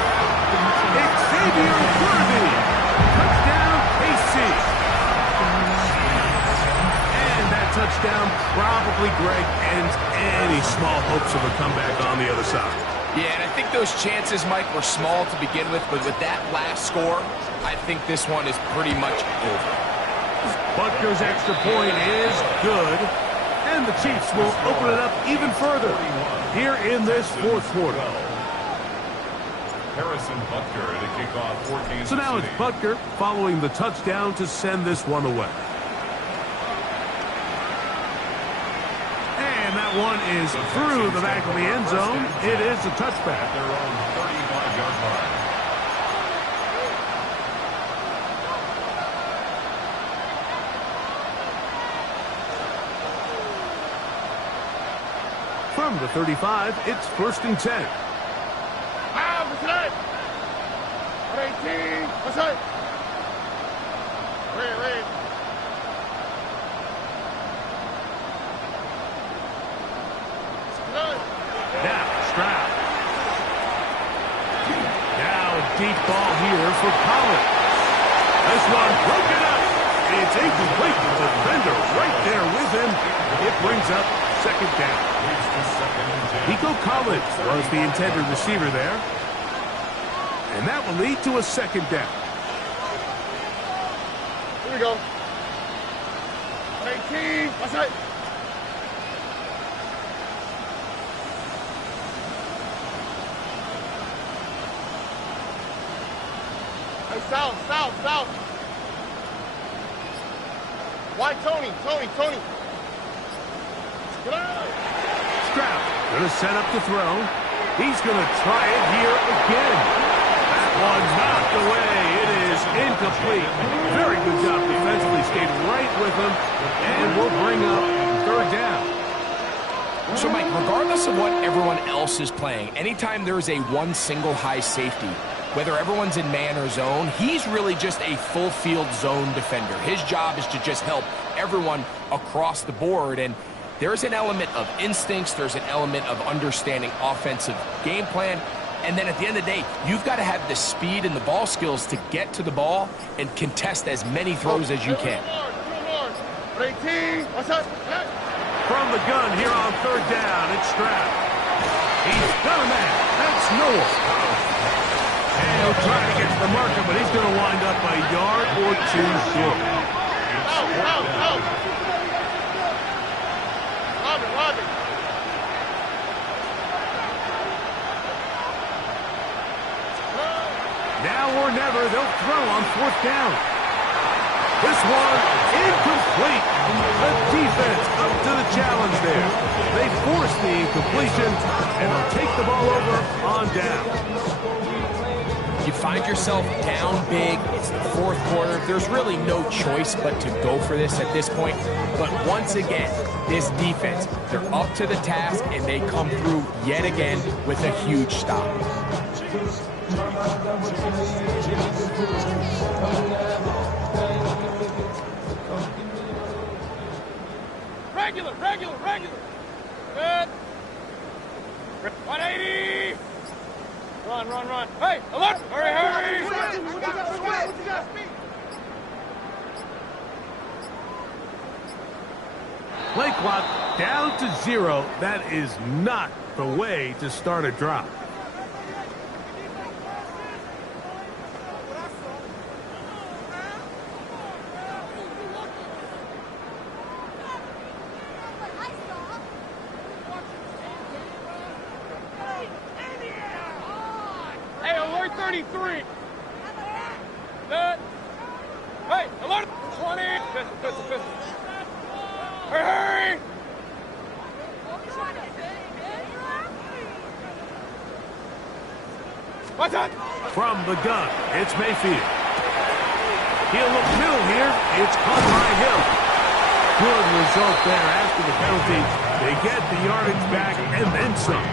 Xavier Worthy. Touchdown, KC. And that touchdown probably, Greg, ends any small hopes of a comeback on the other side. Yeah, and I think those chances, Mike, were small to begin with, but with that last score, I think this one is pretty much over. Butker's extra point is good, and the Chiefs will open it up even further here in this fourth quarter. Harrison Butker to kick off for Kansas So now it's City. Butker following the touchdown to send this one away. And that one is through the back of the end zone. It is a touchback. At their own 35-yard line. From the 35, it's first and 10. What's that? 18. What's that? Wait. Now, Stroud. Now a deep ball here for Collins. This one broken up. It's incomplete. The defender right there with him. It brings up second down. Nico Collins was the intended receiver there. And that will lead to a second down. Here we go. 18. What's that? Hey, south. Why Tony? Get out. Stroud going to set up the throw. He's going to try it here again. That one knocked away. It is incomplete. Very good job defensively. Stayed right with him. And we'll bring up third down. So, Mike, regardless of what everyone else is playing, anytime there is a one single high safety, whether everyone's in man or zone, he's really just a full field zone defender. His job is to just help everyone across the board. And there's an element of instincts. There's an element of understanding offensive game plan. And then at the end of the day, you've got to have the speed and the ball skills to get to the ball and contest as many throws as you can. 18. What's that? From the gun here on third down, it's Stroud. He's got a man. That's Noah. And he'll try to get to the marker, but he's going to wind up a yard or two short. Now or never, they'll throw on 4th down. This one, incomplete. The defense up to the challenge there. They force the incompletion, and they'll take the ball over on down. You find yourself down big. It's the 4th quarter. There's really no choice but to go for this at this point. But once again, this defense, they're up to the task, and they come through yet again with a huge stop. Regular. Good. 180. Run. Hey, alert! Hurry! Play clock down to 0. That is not the way to start a drive. Hey, alert 33. Good. Hey, alert 20. Pistol. Hurry! What's that? From the gun, it's Mayfield. He'll look middle here. It's caught by Hill. Good result there after the penalty. They get the yardage back and then some.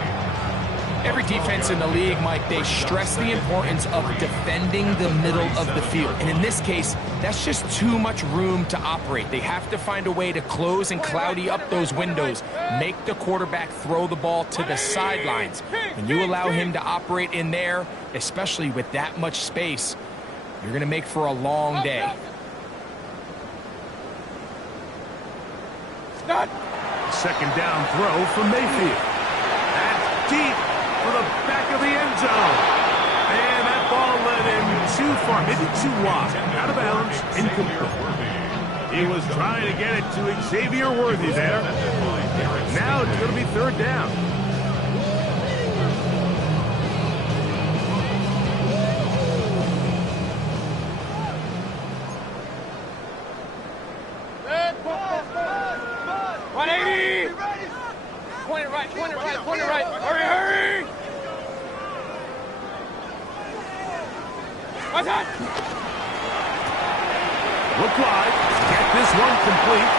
Every defense in the league, Mike, they stress the importance of defending the middle of the field. And in this case, that's just too much room to operate. They have to find a way to close and cloudy up those windows, make the quarterback throw the ball to the sidelines. When you allow him to operate in there, especially with that much space, you're going to make for a long day. Second down throw from Mayfield. That's deep for the back of the end zone. And that ball led him too far, maybe too wide. Out of bounds, incomplete. He was trying to get it to Xavier Worthy there. Now it's going to be 3rd down. Point it right. Hurry! What's that? Look wide. Get this one complete.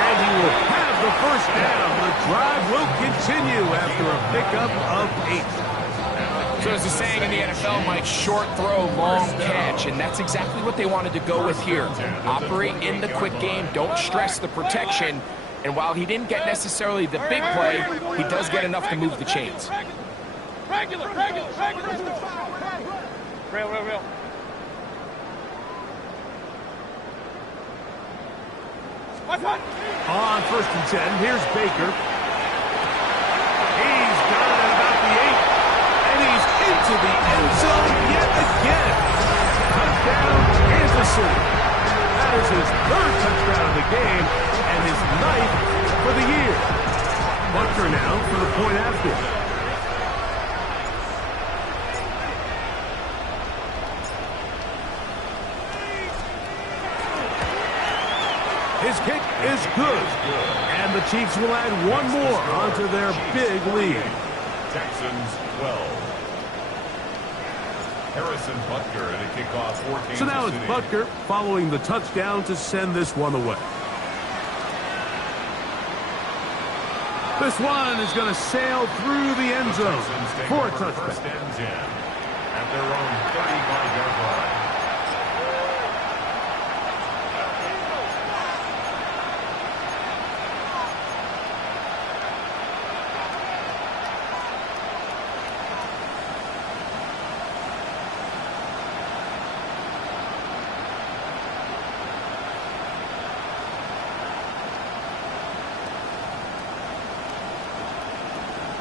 And he will have the 1st down. The drive will continue after a pickup of 8. So as the saying in the NFL, Mike, short throw, long catch, and that's exactly what they wanted to go with here. Operate in the quick game, don't stress the protection, and while he didn't get necessarily the big play, he does get enough to move the chains. Regular. Real. What's that? On 1st and 10, here's Baker. He's got it at about the 8. And he's into the end zone yet again. Touchdown, Kansas City. That is his 3rd touchdown of the game and his 9th for the year. Butker now for the point after. His kick is good. And the Chiefs will add one more onto their big lead. Texans 12. Harrison Butker and a kickoff for Kansas City. So now it's Butker following the touchdown to send this one away. This one is going to sail through the end zone for a touchdown. 1st and 10 at their own 35-yard line.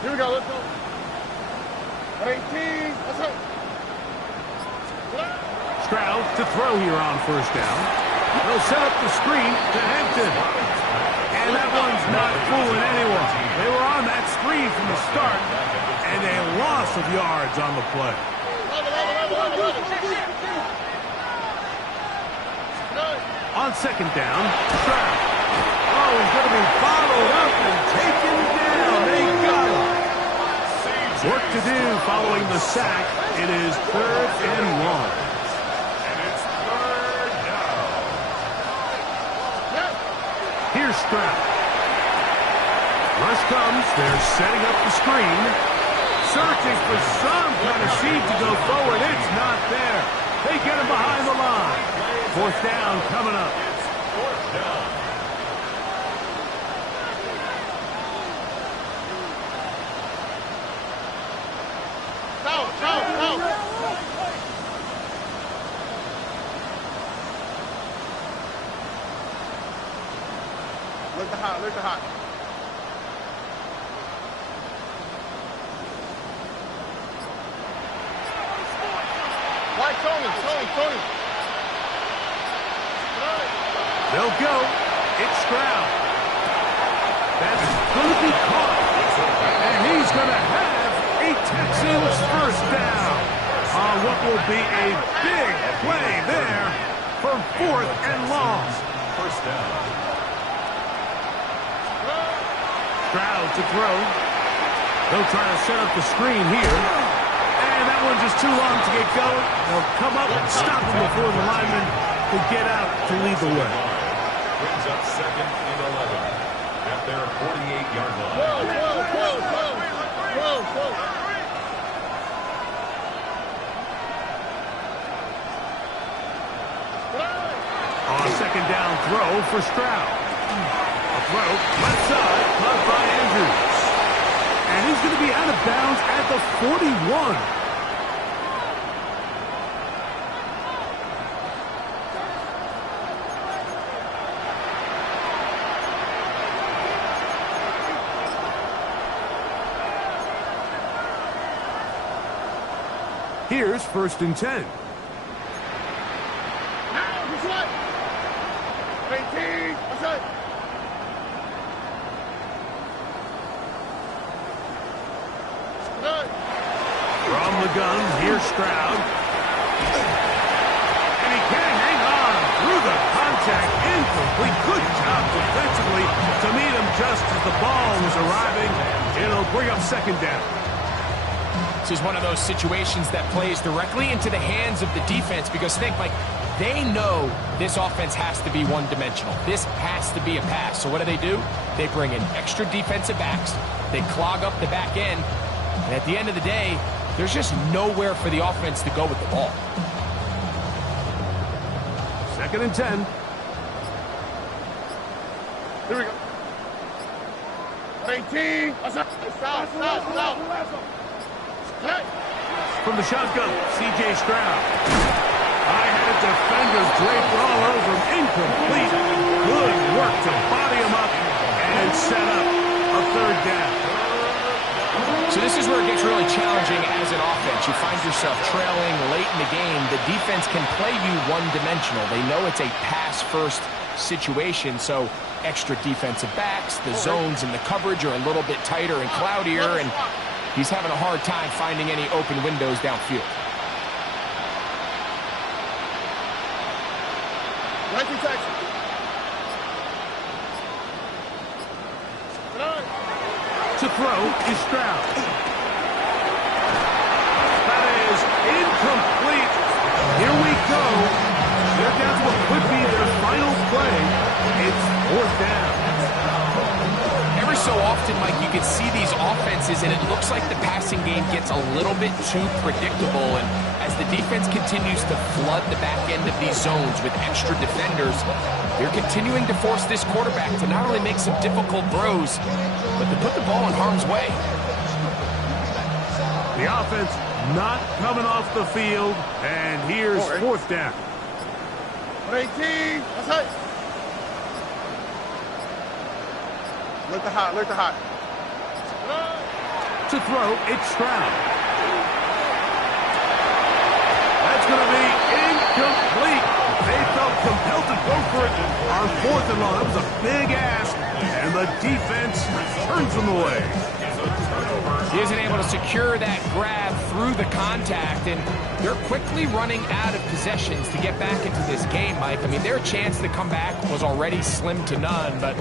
Here we go, let's go. 18, let's go. Stroud to throw here on 1st down. They'll set up the screen to Hampton. And that one's not fooling anyone. They were on that screen from the start, and a loss of yards on the play. On second down, Stroud. Oh, he's going to be followed up and taken down. They got him. Work to do following the sack. It is 3rd and long. And it's 3rd down. Here's Stroud. Rush comes. They're setting up the screen. Searching for some kind of seed to go forward. It's not there. They get him behind the line. 4th down coming up. It's 4th down. Look the hot. Why Tony? They'll go. It's Stroud. That's going to be caught. And he's going to have a Texans first down on what will be a big play there for 4th and long. First down. Stroud to throw. They'll try to set up the screen here. And that one's just too long to get going. They'll come up and stop him before the lineman can get out to lead the way. Brings up 2nd and 11 at their 48-yard line. On a second down throw for Stroud. A throw, left side, caught by Andrews. And he's going to be out of bounds at the 41. Here's 1st and 10. From the gun, here's Stroud. And he can't hang on through the contact. Incomplete. Good job defensively to meet him just as the ball was arriving. It'll bring up 2nd down. This is one of those situations that plays directly into the hands of the defense because think, Mike, they know this offense has to be one-dimensional. This has to be a pass. So what do? They bring in extra defensive backs. They clog up the back end. And at the end of the day, there's just nowhere for the offense to go with the ball. 2nd and 10. Here we go. 18. Stop. From the shotgun, C.J. Stroud. High-headed defender draped all over him. Incomplete. Good work to body him up and set up a 3rd down. So this is where it gets really challenging as an offense. You find yourself trailing late in the game. The defense can play you one-dimensional. They know it's a pass-first situation, so extra defensive backs, the zones and the coverage are a little bit tighter and cloudier, and he's having a hard time finding any open windows downfield. To throw is Stroud. That is incomplete. Here we go. They're down to what could be their final play. It's 4th down. Every so often, Mike, you can see these offenses, and it looks like the passing game gets a little bit too predictable. And as the defense continues to flood the back end of these zones with extra defenders, they're continuing to force this quarterback to not only make some difficult throws, but to put the ball in harm's way. The offense not coming off the field, and here's 4th down. 18. Look the hot. To throw, it's Stroud. That's going to be incomplete. They felt compelled to go for it on 4th and long. That was a big ask, and the defense turns them away. He isn't able to secure that grab through the contact, and they're quickly running out of possessions to get back into this game, Mike. I mean, their chance to come back was already slim to none, but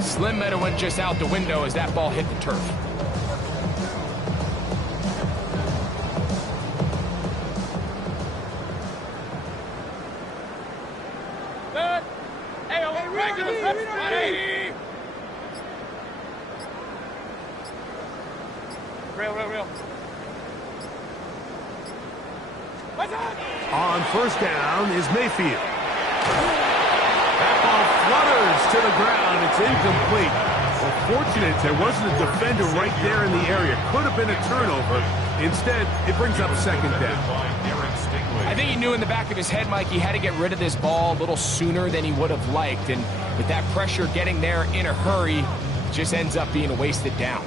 slim might have went just out the window as that ball hit the turf. Good. Hey, regular 180. Real. On 1st down is Mayfield. That ball flutters to the ground. It's incomplete. Well, fortunate there wasn't a defender right there in the area. Could have been a turnover. Instead, it brings up 2nd down. I think he knew in the back of his head, Mike, he had to get rid of this ball a little sooner than he would have liked. And with that pressure getting there in a hurry, it just ends up being a wasted down.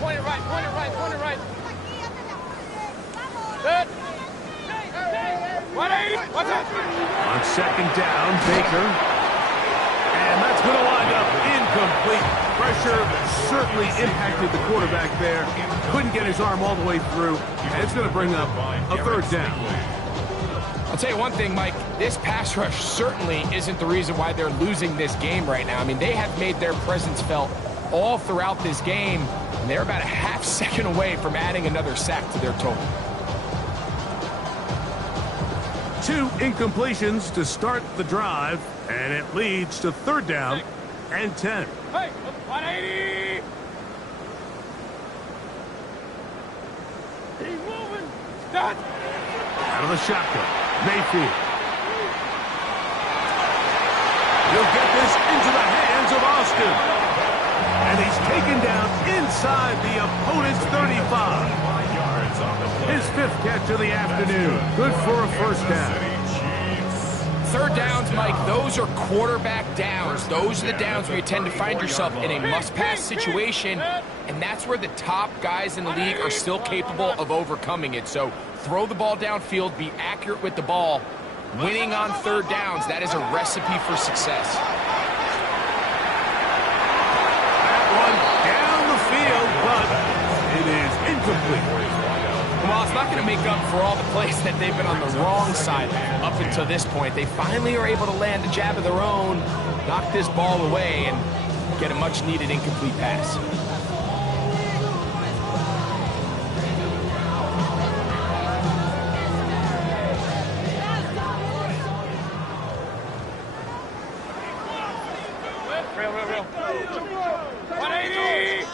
Point it right. Good. 180. What's that? On 2nd down, Baker. And that's going to wind up incomplete. Pressure certainly impacted the quarterback there. Couldn't get his arm all the way through. And it's going to bring up a 3rd down. I'll tell you one thing, Mike, this pass rush certainly isn't the reason why they're losing this game right now. I mean, they have made their presence felt all throughout this game, and they're about a half second away from adding another sack to their total. 2 incompletions to start the drive, and it leads to 3rd down and 10. Hey, 180. He's moving. Done. Out of the shotgun, Mayfield. He'll get this into the hands of Austin. And he's taken down inside the opponent's 35. His 5th catch of the afternoon. Good for a 1st down. 3rd downs, Mike, those are quarterback downs. Those are the downs where you tend to find yourself in a must-pass situation, and that's where the top guys in the league are still capable of overcoming it. So throw the ball downfield, be accurate with the ball. Winning on 3rd downs, that is a recipe for success. It is incomplete. Well, it's not going to make up for all the plays that they've been on the wrong side up until this point. They finally are able to land a jab of their own, knock this ball away, and get a much-needed incomplete pass. Real. 180.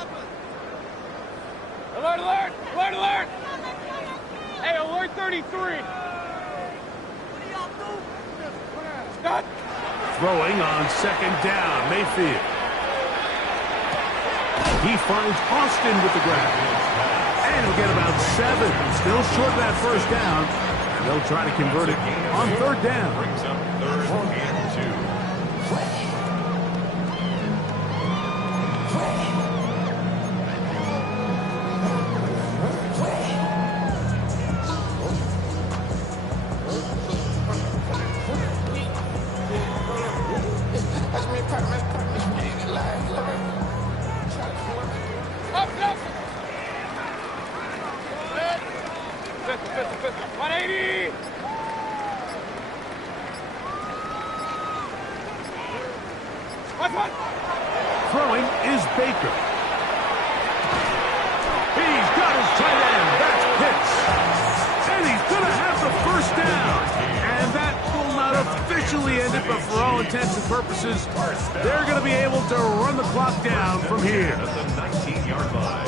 Alert. Hey, alert 33. Stop. Throwing on 2nd down, Mayfield. He finds Austin with the grab. And he'll get about 7. Still short of that 1st down. And they'll try to convert it on 3rd down. Brings up 3rd and 2. Throwing is Baker. He's got his tight end. That's Pitts. And he's going to have the 1st down. And that will not officially end it, but for all intents and purposes, they're going to be able to run the clock down from here. At the 19-yard line.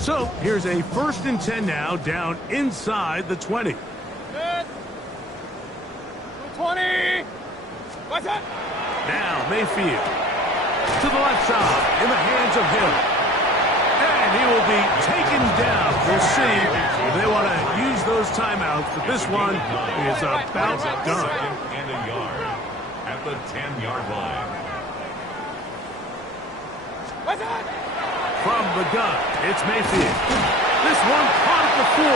So here's a 1st and 10 now, down inside the 20. Good. 20. What's that? Now Mayfield to the left side in the hands of Hill. And he will be taken down. We'll see if they want to use those timeouts, but this one is about done. 2nd and a yard at the 10-yard line. From the gun, it's Mayfield. This one caught at the 4.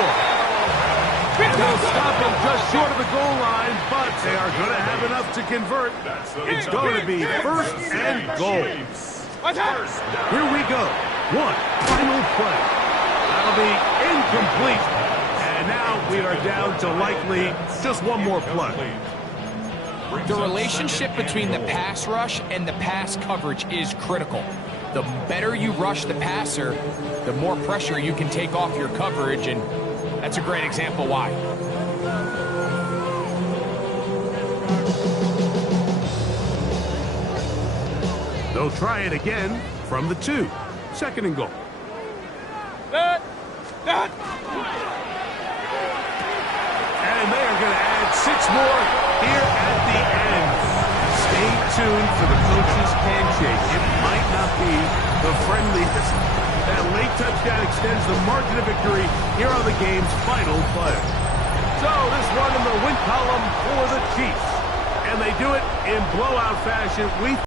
And they'll stop him just short of the goal line, but they are going to have enough to convert. It's going to be first and goal. Here we go. One final play. That'll be incomplete. And now we are down to likely just one more play. The relationship between the pass rush and the pass coverage is critical. The better you rush the passer, the more pressure you can take off your coverage, and that's a great example why. They'll try it again from the 2. Second and goal. And they are going to add 6 more here at the end. Stay tuned for the coach's handshake. It might not be the friendliest. That late touchdown extends the margin of victory here on the game's final play. So this one in the win column for the Chiefs. And they do it in blowout fashion. We